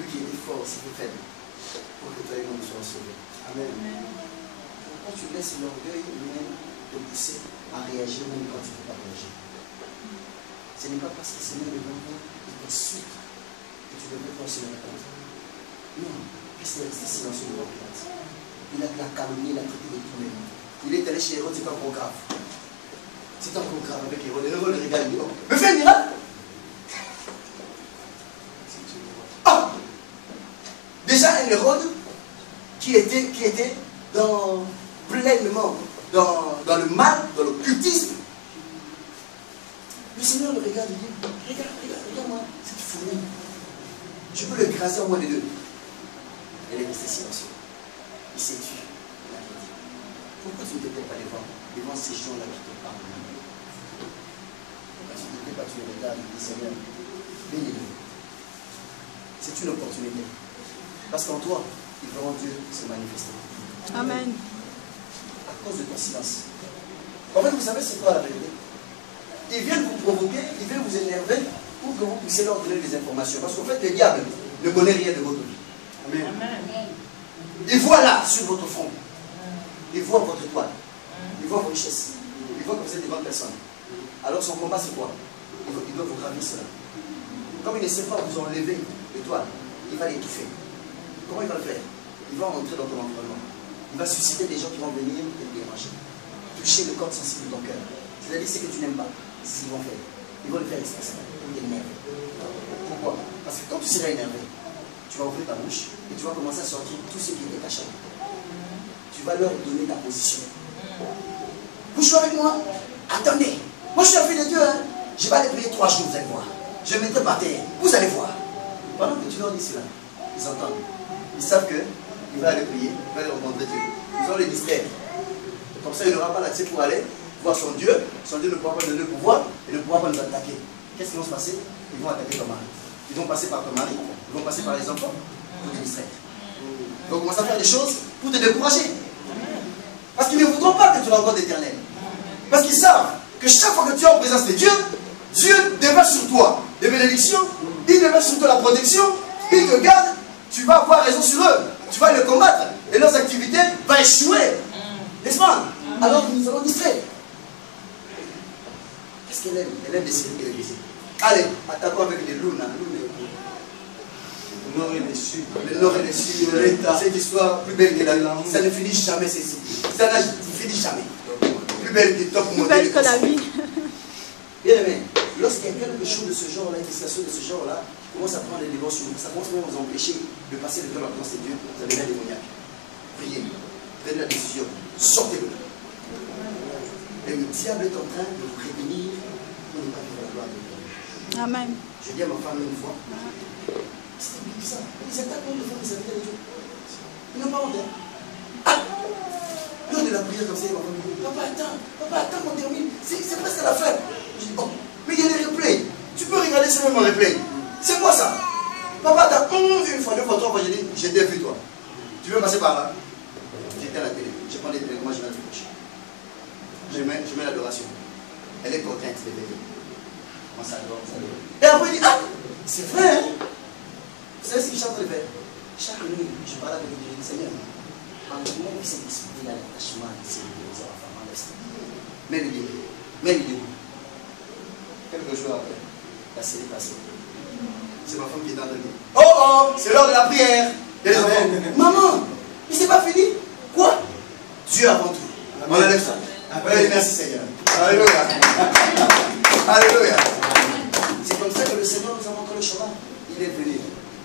Lui qui était fort, c'était faible. Pour que toi et moi nous soyons sauvés. Amen. Pourquoi tu laisses l'orgueil lui-même te pousser à réagir même quand tu ne peux pas réagir? Ce n'est pas parce que c'est même le bon temps et qu'ensuite que tu devrais penser la réponse. Non. Christ est resté silencieux devant Pilate. Il a calomnié, il a traité de tout le monde. Il est allé chez Hérode, c'est encore grave. C'est encore grave avec Hérode. Hérode le regarde, il dit, oh, me fais un miracle. Ah! Déjà un Hérode qui était pleinement dans le mal, dans l'occultisme. Le Seigneur le regarde et dit, regarde-moi cette fourmi. Je peux l'écraser en moins de deux. Elle est restée silencieuse. Il s'est tué. Il a dit, pourquoi tu ne t'étais pas devant ces gens-là qui te parlent? Pourquoi tu ne t'étais pas, tu les regardes et dis, Seigneur, bénis-le. C'est une opportunité. Parce qu'en toi, ils verront Dieu se manifester. Amen. À cause de ton silence. En fait, vous savez c'est quoi la vérité? Ils viennent vous provoquer, ils viennent vous énerver pour que vous puissiez leur donner des informations. Parce qu'en fait, le diable ne connaît rien de votre vie. Amen. Il voit là, sur votre front. Il voit votre toile. Il voit vos richesses. Il voit que vous êtes des bonnes personnes. Alors son combat, c'est quoi? Il doit vous gravir cela. Comme il ne sait pas vous enlever l'étoile, il va l'étouffer. Comment il va le faire? Il va entrer dans ton environnement. Il va susciter des gens qui vont venir te déranger. Toucher le corps sensible de ton cœur. C'est-à-dire ce que tu n'aimes pas, c'est ce qu'ils vont faire. Ils vont le faire expressément pour t'énerver. Pourquoi? Parce que quand tu seras énervé, tu vas ouvrir ta bouche et tu vas commencer à sortir tout ce qui est caché. Tu vas leur donner ta position. Vous jouez avec moi? Attendez. Moi je suis un fils de Dieu. Hein? Je vais aller prier 3 jours, vous allez voir. Je vais mettre par terre. Vous allez voir. Pendant que tu leur dis cela, ils entendent. Ils savent qu'il va aller prier, il va aller rencontrer Dieu. Ils vont les distraire. Comme ça, il n'aura pas l'accès pour aller voir son Dieu. Son Dieu ne pourra pas donner le pouvoir et ne pourra pas nous attaquer. Qu'est-ce qui va se passer? Ils vont attaquer ton mari. Ils vont passer par ton mari, ils vont passer par les enfants pour te distraire. Ils vont commencer à faire des choses pour te décourager. Parce qu'ils ne voudront pas que tu rencontres l'Éternel. Parce qu'ils savent que chaque fois que tu es en présence de Dieu, Dieu déverse sur toi des bénédictions, il déverse sur toi la protection, il te garde, tu vas avoir raison sur eux, tu vas les combattre et leurs activités vont échouer. N'est-ce pas? Alors nous allons distraire. Qu'est-ce qu'elle aime? Elle aime décider qu'elle est brisée. Allez, attaquons avec les loups. Le nord et le sud. Le nord et le sud. Cette histoire plus belle que la vie. Ça ne finit jamais, ceci. Ça ne finit jamais. Plus belle que top modèle. Plus belle que la vie. Bien aimé, lorsqu'il y a quelque chose de ce genre-là, une situation de ce genre-là, commence à prendre les devants sur vous, ça commence même à vous empêcher de passer le temps dans la présence de Dieu, vous avez un démoniaque. Priez, prenez la décision, sortez-le. Et le diable est en train de vous prévenir pour ne pas vivre la gloire de Dieu. Amen. Je dis à ma femme une fois, c'est bizarre, ils attaquent même les femmes des serviteurs de Dieu. Ils n'ont pas honte. Ah! Lors de la prière comme ça, ma femme dit, papa, attends qu'on termine, c'est presque à la fin. Je dis, oh, mais il y a des replays. Tu peux regarder ça même en replay. C'est quoi ça? Papa, t'as une fois, deux fois, trois fois, j'ai dit, je t'ai vu toi. Tu veux passer par là? J'étais à la télé. Je prends les télécommandes, je mets la bouche. Je mets l'adoration. Elle est contente de venir. Comment ça adore, ça adore. Et après, il dit, ah, c'est vrai, hein? Vous savez ce qu'il chante le père? Chaque nuit, je parle avec Dieu, je dis, Seigneur, même si c'est l'esprit, il a l'attachement à ces enfants, mets-le debout. Mets-le debout. Quelques jours après, la série passée. C'est ma femme qui est dans le lit. Oh oh, c'est l'heure de la prière. Maman, mais c'est pas fini. Quoi? Dieu avant tout. On enlève ça. Oui, merci Seigneur. Alléluia. Alléluia. C'est comme ça que le Seigneur nous a montré le chemin. Il est venu.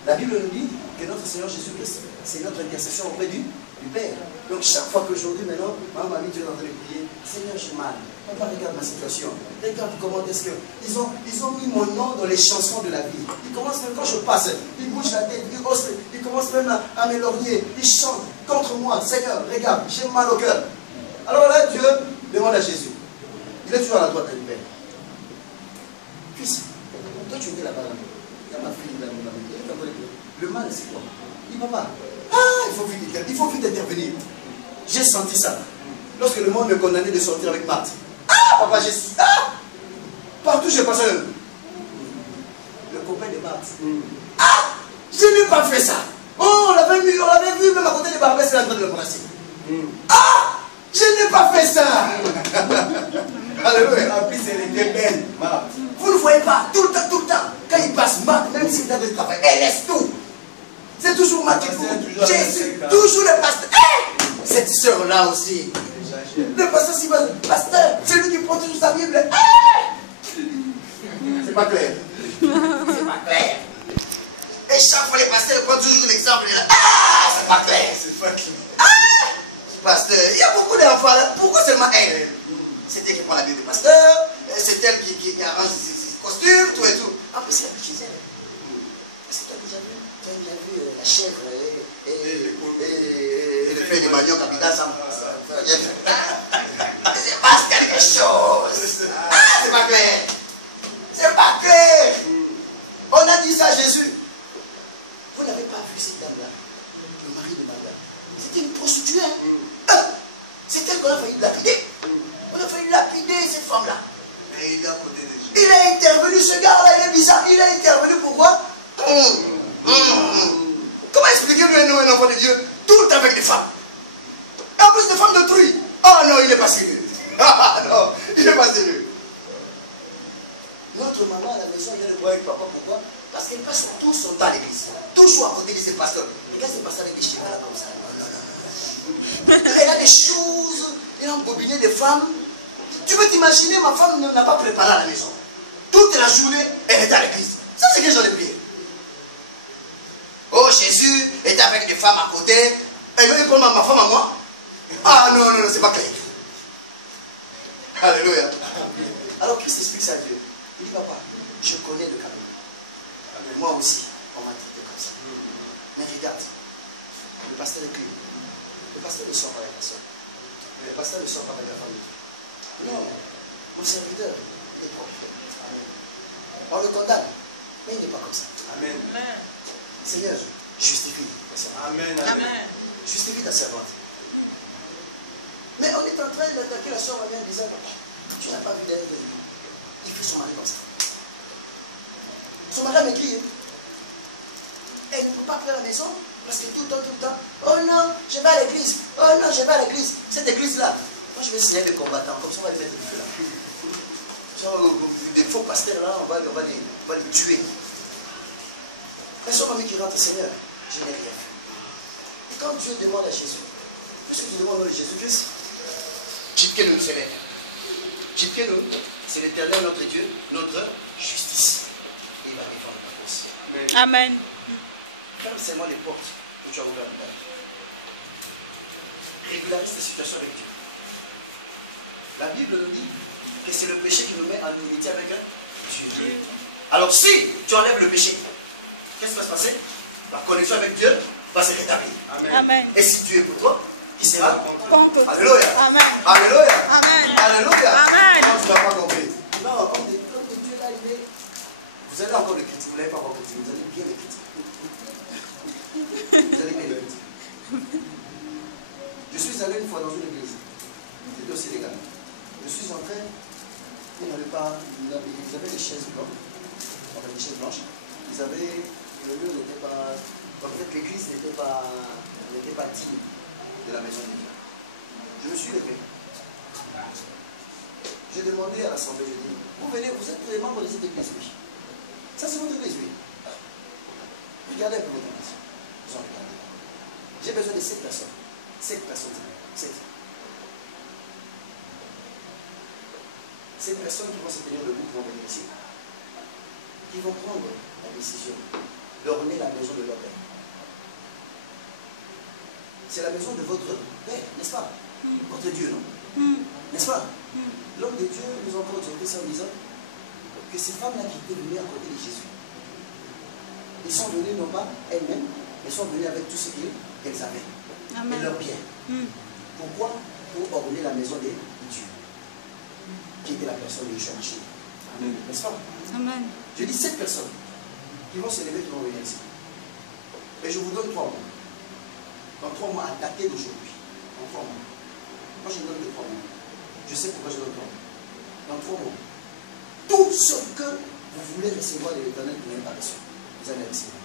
La Bible nous dit que notre Seigneur Jésus-Christ, c'est notre intercession auprès du Père. Donc chaque fois qu'aujourd'hui, maintenant, maman m'a dit, tu es en train de prier, Seigneur, j'ai mal. Papa, regarde ma situation. Regarde comment est-ce que ils ont mis mon nom dans les chansons de la vie. Ils commencent même quand je passe, ils bougent la tête, ils commencent même à m'éloigner. Ils chantent contre moi. Seigneur, regarde, j'ai mal au cœur. Alors là, Dieu demande à Jésus. Il est toujours à la droite du Père. Fils, toi tu étais là-bas. Il y a ma fille là. Le mal, c'est quoi? Il dit, papa, il faut vite intervenir. J'ai senti ça. Lorsque le monde me condamnait de sortir avec Marthe. Ah, papa, partout je passais. Le copain de Marthe. Ah, je n'ai pas fait ça. Oh, on l'avait vu, même à côté de Barbès, il est en train de le brasser. Ah, je n'ai pas fait ça. Alléluia. En plus, elle était belle, Marthe. Vous ne voyez pas, tout le temps. Quand il passe Marthe, même s'il a de travail, elle laisse tout. C'est toujours Marthe qui vous. Jésus, toujours le pasteur. Hey, cette sœur-là aussi. Le pasteur Sylvain, pasteur, c'est lui qui prend toujours sa Bible. Hey, c'est pas clair. C'est pas clair. Et chaque fois, les pasteurs prennent toujours un exemple. Ah, c'est pas clair. C'est pas clair. Ah, pasteur, il y a beaucoup d'enfants là. Pourquoi seulement elle? C'est elle qui prend la Bible du pasteur. C'est elle qui arrange ses costumes, tout et tout. Après, c'est la plus chez elle. Est-ce que tu as déjà vu la chèvre et le fait de manioc à Bida Sam? C'est pas quelque chose. Ah, c'est pas clair. C'est pas clair. On a dit ça à Jésus. Vous n'avez pas vu cette dame-là, le mari de Maria. C'était une prostituée. C'est elle qu'on a failli lapider. On a failli lapider cette femme-là. Et il est à côté de Jésus. Il a intervenu, ce gars-là, il est bizarre. Il a intervenu pourquoi? Comment expliquer lui un enfant de Dieu tout le temps avec des femmes? Et en plus des femmes d'autrui. Oh non, il n'est pas sérieux. Ah non, il n'est pas sérieux. Notre maman à la maison, elle vient de voir avec papa. Pourquoi? Parce qu'elle passe tout son temps à l'église. Toujours à côté de ses pasteurs. Regarde ces pasteurs avec des cheveux là comme ça. Elle a des choses, elle a embobiné des femmes. Tu peux t'imaginer, ma femme ne l'a pas préparée à la maison. Toute la journée, elle était à l'église. Ça, c'est que j'en ai prié. Oh, Jésus était avec des femmes à côté. Elle veut prendre ma femme à moi. Ah non, c'est pas clair. Alléluia. Alors, Christ explique ça à Dieu. Il dit, papa, je connais le cadeau. Moi aussi, on m'a traité comme ça. Mais regarde, le pasteur est clean. Le pasteur ne sort pas avec la soeur. Le pasteur ne sort pas avec la famille. Non, mon serviteur, il est propre. On le condamne, mais il n'est pas comme ça. Amen. Seigneur, justifie ta servante. Amen. Justifie ta servante. Mais on est en train d'attaquer la soeur Marie en disant, tu n'as pas vu d'ailleurs de lui. Il fait son mari comme ça. Son mari m'écrit. Elle ne peut pas faire la maison parce que tout le temps, oh non, je vais à l'église. Oh non, je vais à l'église. Cette église-là, moi je vais signer des combattants, comme ça on va les mettre du feu là. Des faux pasteurs là, on va les tuer. La soeur mamie qui rentre, Seigneur, je n'ai rien fait. Et quand Dieu demande à Jésus, est-ce que tu demandes à Jésus-Christ? Jidkenu, c'est l'Éternel notre Dieu, notre justice. Et il va défendre ta cause. Amen. Ferme seulement les portes que tu as ouvertes. Régularise tes situations avec Dieu. La Bible nous dit que c'est le péché qui nous met en unité avec Dieu. Alors si tu enlèves le péché, qu'est-ce qui va se passer? La connexion avec Dieu va se rétablir. Amen. Et si Dieu est pour toi, qui sera contre toi? Alléluia. Amen. Alléluia. Amen. Alléluia. Amen. Non, tu n'as pas compris. Non, comme Dieu est là, vous allez encore le critiquer. vous n'allez pas voir critiquer, vous allez bien les critiquer. Vous allez bien les critiquer. Je suis allé une fois dans une église, c'était au Sénégal. Je suis entré, ils avaient des chaises blanches, enfin des chaises blanches. Ils avaient, le lieu n'était pas, en fait l'église n'était pas digne de la maison de Dieu. Je me suis levé. J'ai demandé à l'assemblée, j'ai dit, vous venez, vous êtes les membres de cette église, oui. Ça c'est votre église, oui. Regardez un peu votre église. Ils ont regardé. J'ai besoin de 7 personnes. 7 personnes. 7. 7 personnes qui vont se tenir debout, qui vont venir ici. Qui vont prendre la décision d'orner la maison de leur père. C'est la maison de votre père, n'est-ce pas? Votre Dieu, non? N'est-ce pas? L'homme de Dieu nous a encore dit ça en disant que ces femmes-là qui étaient venues à côté de Jésus, ils sont venus non pas elles-mêmes, mais sont venus avec tout ce qu'elles avaient. Amen. Et leurs biens. Pourquoi? Pour ordonner la maison de Dieu, qui était la personne de Yeshua Mashiach. Amen. N'est-ce pas? Amen. Je dis 7 personnes qui vont se lever, qui vont venir ici. Et je vous donne 3 mois. Dans 3 mois, à dater d'aujourd'hui. Dans 3 mois. Moi, je donne que 3 mois. Je sais pourquoi je donne 3 mois. Dans 3 mois. Tout ce que vous voulez recevoir de l'Éternel, vous n'avez pas reçu. Vous allez recevoir.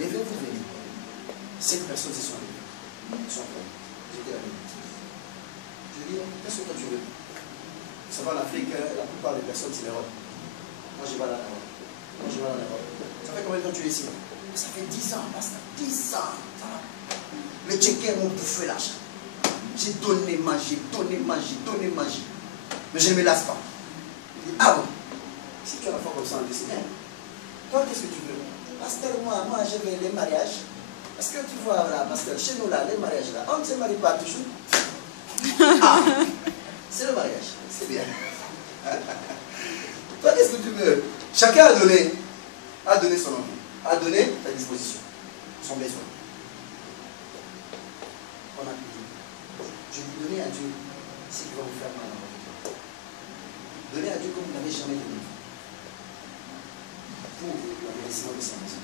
Levez-vous, venez. 7 personnes se sont levées. Ils sont prêts. J'étais là. Je dis, qu'est-ce que toi tu veux? Vous savez, en Afrique, la plupart des personnes, c'est l'Europe. Moi, je vais à l'Europe. Moi, je vais à l'Europe. Ça fait combien de temps que tu es ici? Ça fait 10 ans, pasteur. 10 ans. Les Tchéquiens m'ont bouffé l'argent. J'ai donné, mangé. Mais je ne me lasse pas. Je dis, ah bon, si tu as la foi comme ça, on dit, c'est bien. Toi, qu'est-ce que tu veux? Pasteur, moi, je veux les mariages. Parce que tu vois, là, pasteur, chez nous, là, les mariages, là, on ne se marie pas toujours. Ah, c'est le mariage. C'est bien. Toi, qu'est-ce que tu veux? Chacun a donné son envie, a donné sa disposition, son besoin. On a dit, je dis, donnez à Dieu ce qui va vous faire mal dans votre vie. Donnez à Dieu comme vous n'avez jamais donné. Pour l'envahissement de sa maison.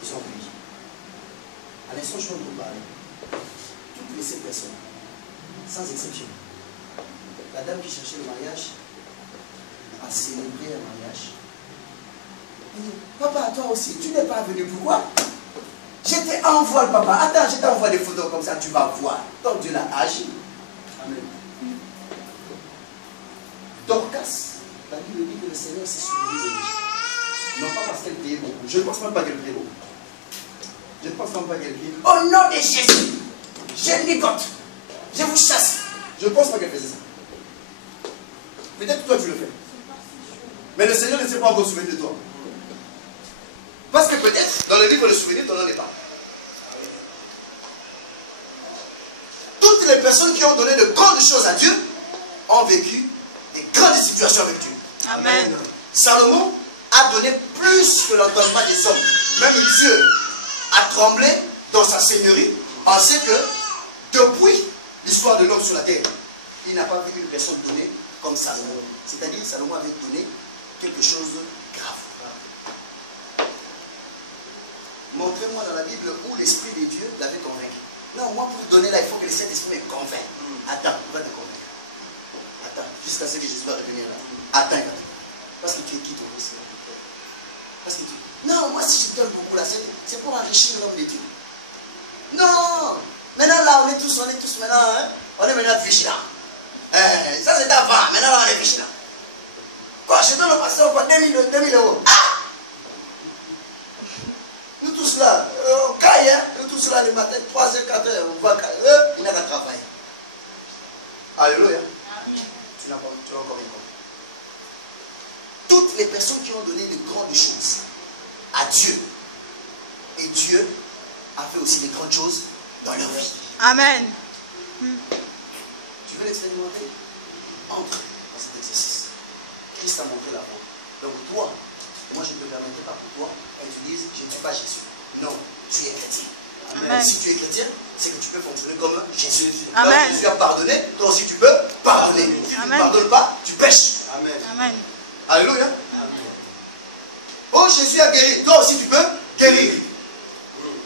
Ils ont pris. À l'instant, je vais vous parler. Toutes les 7 personnes, sans exception. La dame qui cherchait le mariage a célébré un mariage. Elle dit, papa, toi aussi, tu n'es pas venu. Pourquoi? Je t'envoie le papa. Attends, je t'envoie des photos comme ça, tu vas voir. Donc Dieu l'a agi. Amen. Dorcas, la Bible dit que le Seigneur s'est souvenu de lui. Non pas parce qu'elle payait beaucoup. Je ne pense même pas qu'elle payait beaucoup. Je ne pense même pas qu'elle payait. Au nom de Jésus, je ligote. Je vous chasse. Je ne pense pas qu'elle faisait ça. Peut-être que toi tu le fais. Mais le Seigneur ne s'est pas encore souvenu de toi. Parce que peut-être, dans le livre de souvenirs, ton nom n'est pas. Toutes les personnes qui ont donné de grandes choses à Dieu ont vécu des grandes situations avec Dieu. Amen. Salomon a donné plus que l'entendement des hommes. Même Dieu a tremblé dans sa seigneurie, pensait que depuis l'histoire de l'homme sur la terre, il n'a pas vu une personne donner comme Salomon. C'est-à-dire que Salomon avait donné quelque chose de grave. Montrez-moi dans la Bible où l'Esprit de Dieu l'avait convaincu. Non, moi pour donner là, il faut que le Saint-Esprit me convainque. Attends, il va te convaincre. Attends, jusqu'à ce que Jésus va revenir là. Attends, parce que tu es qui toi aussi? Parce que tu... Non, moi si je donne beaucoup là, c'est pour enrichir l'homme de Dieu. Non, maintenant là, on est tous maintenant, hein? On est maintenant vigilants. Ça c'est avant, maintenant là on est vigilants. Quoi, je donne au pasteur pour 2000 euros. Ah! Nous tous là, on caille, hein? Nous tous là le matin, 3h, 4h, on va cailler. Il n'a qu'à travailler. Alléluia. Tu n'as encore rien compris. Toutes les personnes qui ont donné de grandes choses à Dieu, et Dieu a fait aussi de grandes choses dans leur vie. Amen. Tu veux l'expérimenter? Entre dans cet exercice. Christ a montré la voie. Donc toi, moi je ne me permettrai pas pour toi et tu dises je ne suis pas Jésus. Non, tu es chrétien. Amen. Si tu es chrétien, c'est que tu peux fonctionner comme Jésus. Amen. Donc Jésus a pardonné, toi aussi tu peux pardonner. Si tu ne pardonnes pas, tu pêches. Amen. Amen. Alléluia. Oh, Jésus a guéri. Toi aussi, tu peux guérir.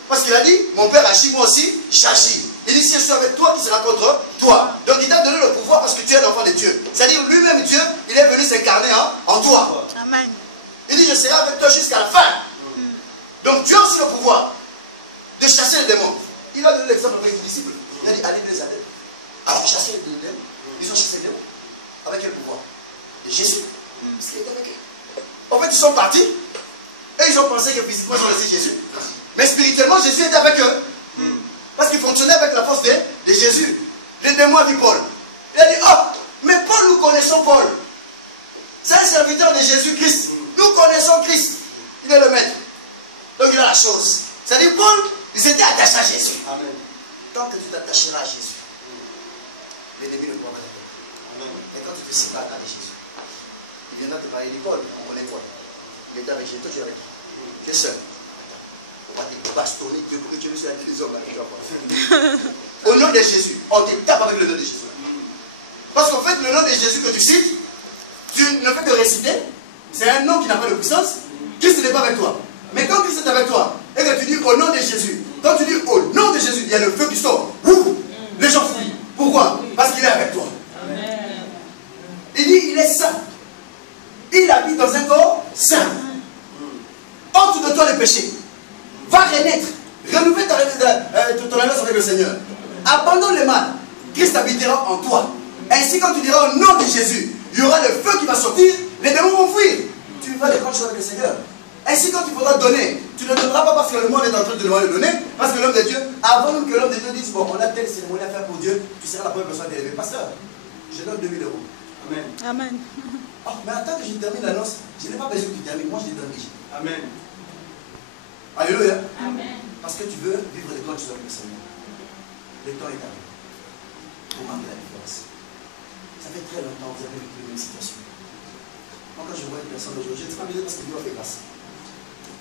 Parce qu'il a dit, mon Père agit, moi aussi, j'agis. Il dit, si je suis avec toi, qui sera contre toi. Donc il t'a donné le pouvoir parce que tu es l'enfant de Dieu. C'est-à-dire, lui-même, Dieu, il est venu s'incarner en toi. Amen. Il dit, je serai avec toi jusqu'à la fin. Donc tu as aussi le pouvoir de chasser les démons. Il a donné l'exemple avec les disciples. Il a dit, allez les aider. Alors, chasser les démons. Ils ont chassé les démons. Avec quel pouvoir? De Jésus. Parce qu'il était avec eux. En fait, ils sont partis. Et ils ont pensé que physiquement, ils ont laissé Jésus. Mais spirituellement, Jésus était avec eux. Parce qu'il fonctionnait avec la force de Jésus. Les démons a vu Paul. Il a dit, oh, mais Paul, nous connaissons Paul. C'est un serviteur de Jésus-Christ. Nous connaissons Christ. Il est le maître. Donc il a la chose. C'est-à-dire, Paul, ils étaient attachés à Jésus. Amen. Tant que tu t'attacheras à Jésus, l'ennemi ne pourra pas t'attaquer. Mais quand tu te sépares de Jésus, il viendra te parler d'école, on connaît quoi. Il est avec Jésus, toi tu es avec qui? Tu es seul. On va te bastonner, Dieu pour que tu veux sur la télévision. Au nom de Jésus, on te tape avec le nom de Jésus. Parce qu'en fait, le nom de Jésus que tu cites, tu ne fais que réciter. C'est un nom qui n'a pas de puissance. Christ n'est pas avec toi. Mais quand Christ est avec toi, et que tu dis au nom de Jésus, quand tu dis au nom de Jésus, il y a le feu qui sort. Ouh, les gens fuient. Pourquoi? Parce qu'il est avec toi. Amen. Il dit, il est saint. Il habite dans un corps saint. Ôte de toi le péché. Va renaître. Renouveler ton alliance avec le Seigneur. Abandonne le mal. Christ habitera en toi. Ainsi, quand tu diras au nom de Jésus, il y aura le feu qui va sortir, les démons vont fuir. Tu vas les grandes choses avec le Seigneur. Ainsi, quand tu faudras donner, tu ne donneras pas parce que le monde est en train de devoir le donner, parce que l'homme de Dieu, avant même que l'homme de Dieu dise, bon, on a telle cérémonie à faire pour Dieu, tu seras la première personne d'élever. Pasteur, je donne 2000 €. Amen. Amen. Oh, mais attends que je termine l'annonce, je n'ai pas besoin que tu termines, moi je te donne déjà. Amen. Alléluia. Amen. Parce que tu veux vivre de grandes choses avec le Seigneur. Le temps est arrivé pour marquer la différence. Ça fait très longtemps que vous avez vécu la même situation. Moi, quand je vois une personne aujourd'hui, je ne sais pas bien parce que Dieu a fait grâce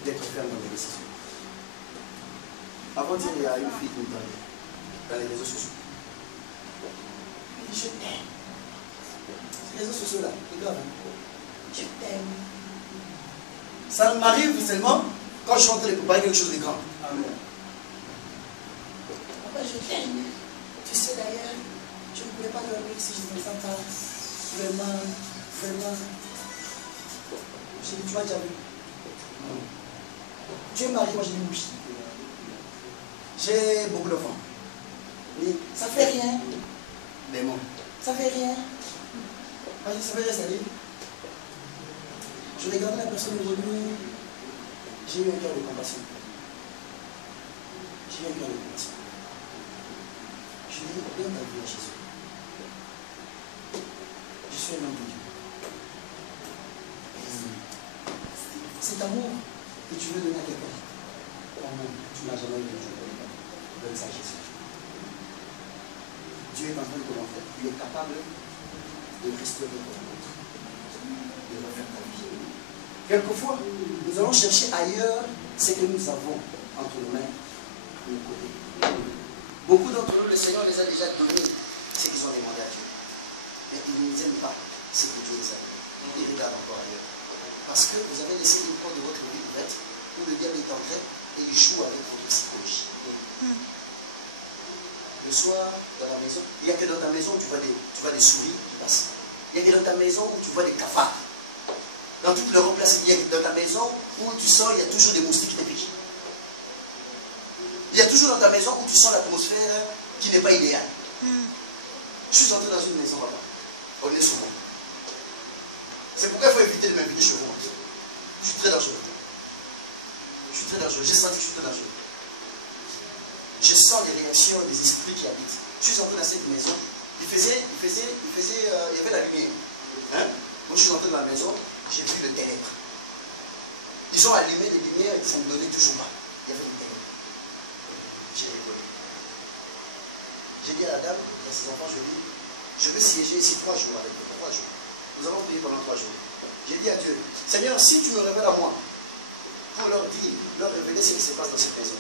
d'être ferme dans les décisions. Avant-hier, il y a une fille qui me parlait dans les réseaux sociaux. Elle dit, je t'aime. Ces réseaux sociaux-là, c'est grave. Je t'aime. Ça m'arrive seulement quand je suis en train de préparer quelque chose de grand. Amen. Papa, je t'aime. Tu sais d'ailleurs, je ne pourrais pas dormir si je ne me sens pas. Vraiment, vraiment. J'ai dit, tu m'as déjà vu? Non. Tu es marié, moi j'ai dit oui. J'ai beaucoup d'enfants. Mais ça fait rien. Mais bon, ça fait rien. Ça fait rien, ça dit. Je regardais la personne aujourd'hui. J'ai eu un cœur de compassion. J'ai eu un cœur de compassion. Je lui ai dit, donne ta vie à Jésus. Je suis un homme de Dieu. Cet amour que tu veux donner à quelqu'un, l'amour que tu n'as jamais donné, donne ça à Jésus. Dieu est en train de te l'enfer. Il est capable de restaurer ton monde, de refaire ta vie. Quelquefois, nous allons chercher ailleurs ce que nous avons entre nos mains et nos côtés. Beaucoup d'entre nous, le Seigneur les a déjà donné ce qu'ils ont demandé à Dieu. Mais ils ne aiment pas ce que Dieu les a donné. Ils regardent encore ailleurs. Parce que vous avez laissé une porte de votre vie ouverte où le diable est entré et il joue avec votre psychologie. Le soir, dans la maison, il n'y a que dans ta maison où tu vois des souris qui passent. Il n'y a que dans ta maison où tu vois des cafards. Dans toute l'Europe, là, il y a dans ta maison où tu sors, il y a toujours des moustiques qui te piquent. Il y a toujours dans ta maison où tu sens l'atmosphère qui n'est pas idéale. Je suis entré dans une maison là-bas. On est souvent. C'est pourquoi il faut éviter de m'inviter chez vous. Je suis très dangereux. Je suis très dangereux. J'ai senti que je suis très dangereux. Je sens les réactions des esprits qui habitent. Je suis entré dans cette maison. Il y avait la lumière. Hein? Moi, je suis entré dans la maison, j'ai vu le ténèbre. Ils ont allumé les lumières et ça ne me donnait toujours pas. Il y avait le ténèbre. J'ai rigolé. J'ai dit à la dame, à ses enfants, je lui ai dit, je vais siéger ici 3 jours avec eux. 3 jours. Nous allons prier pendant 3 jours. J'ai dit à Dieu, Seigneur, si tu me révèles à moi, pour leur dire, leur révéler ce qui se passe dans cette maison,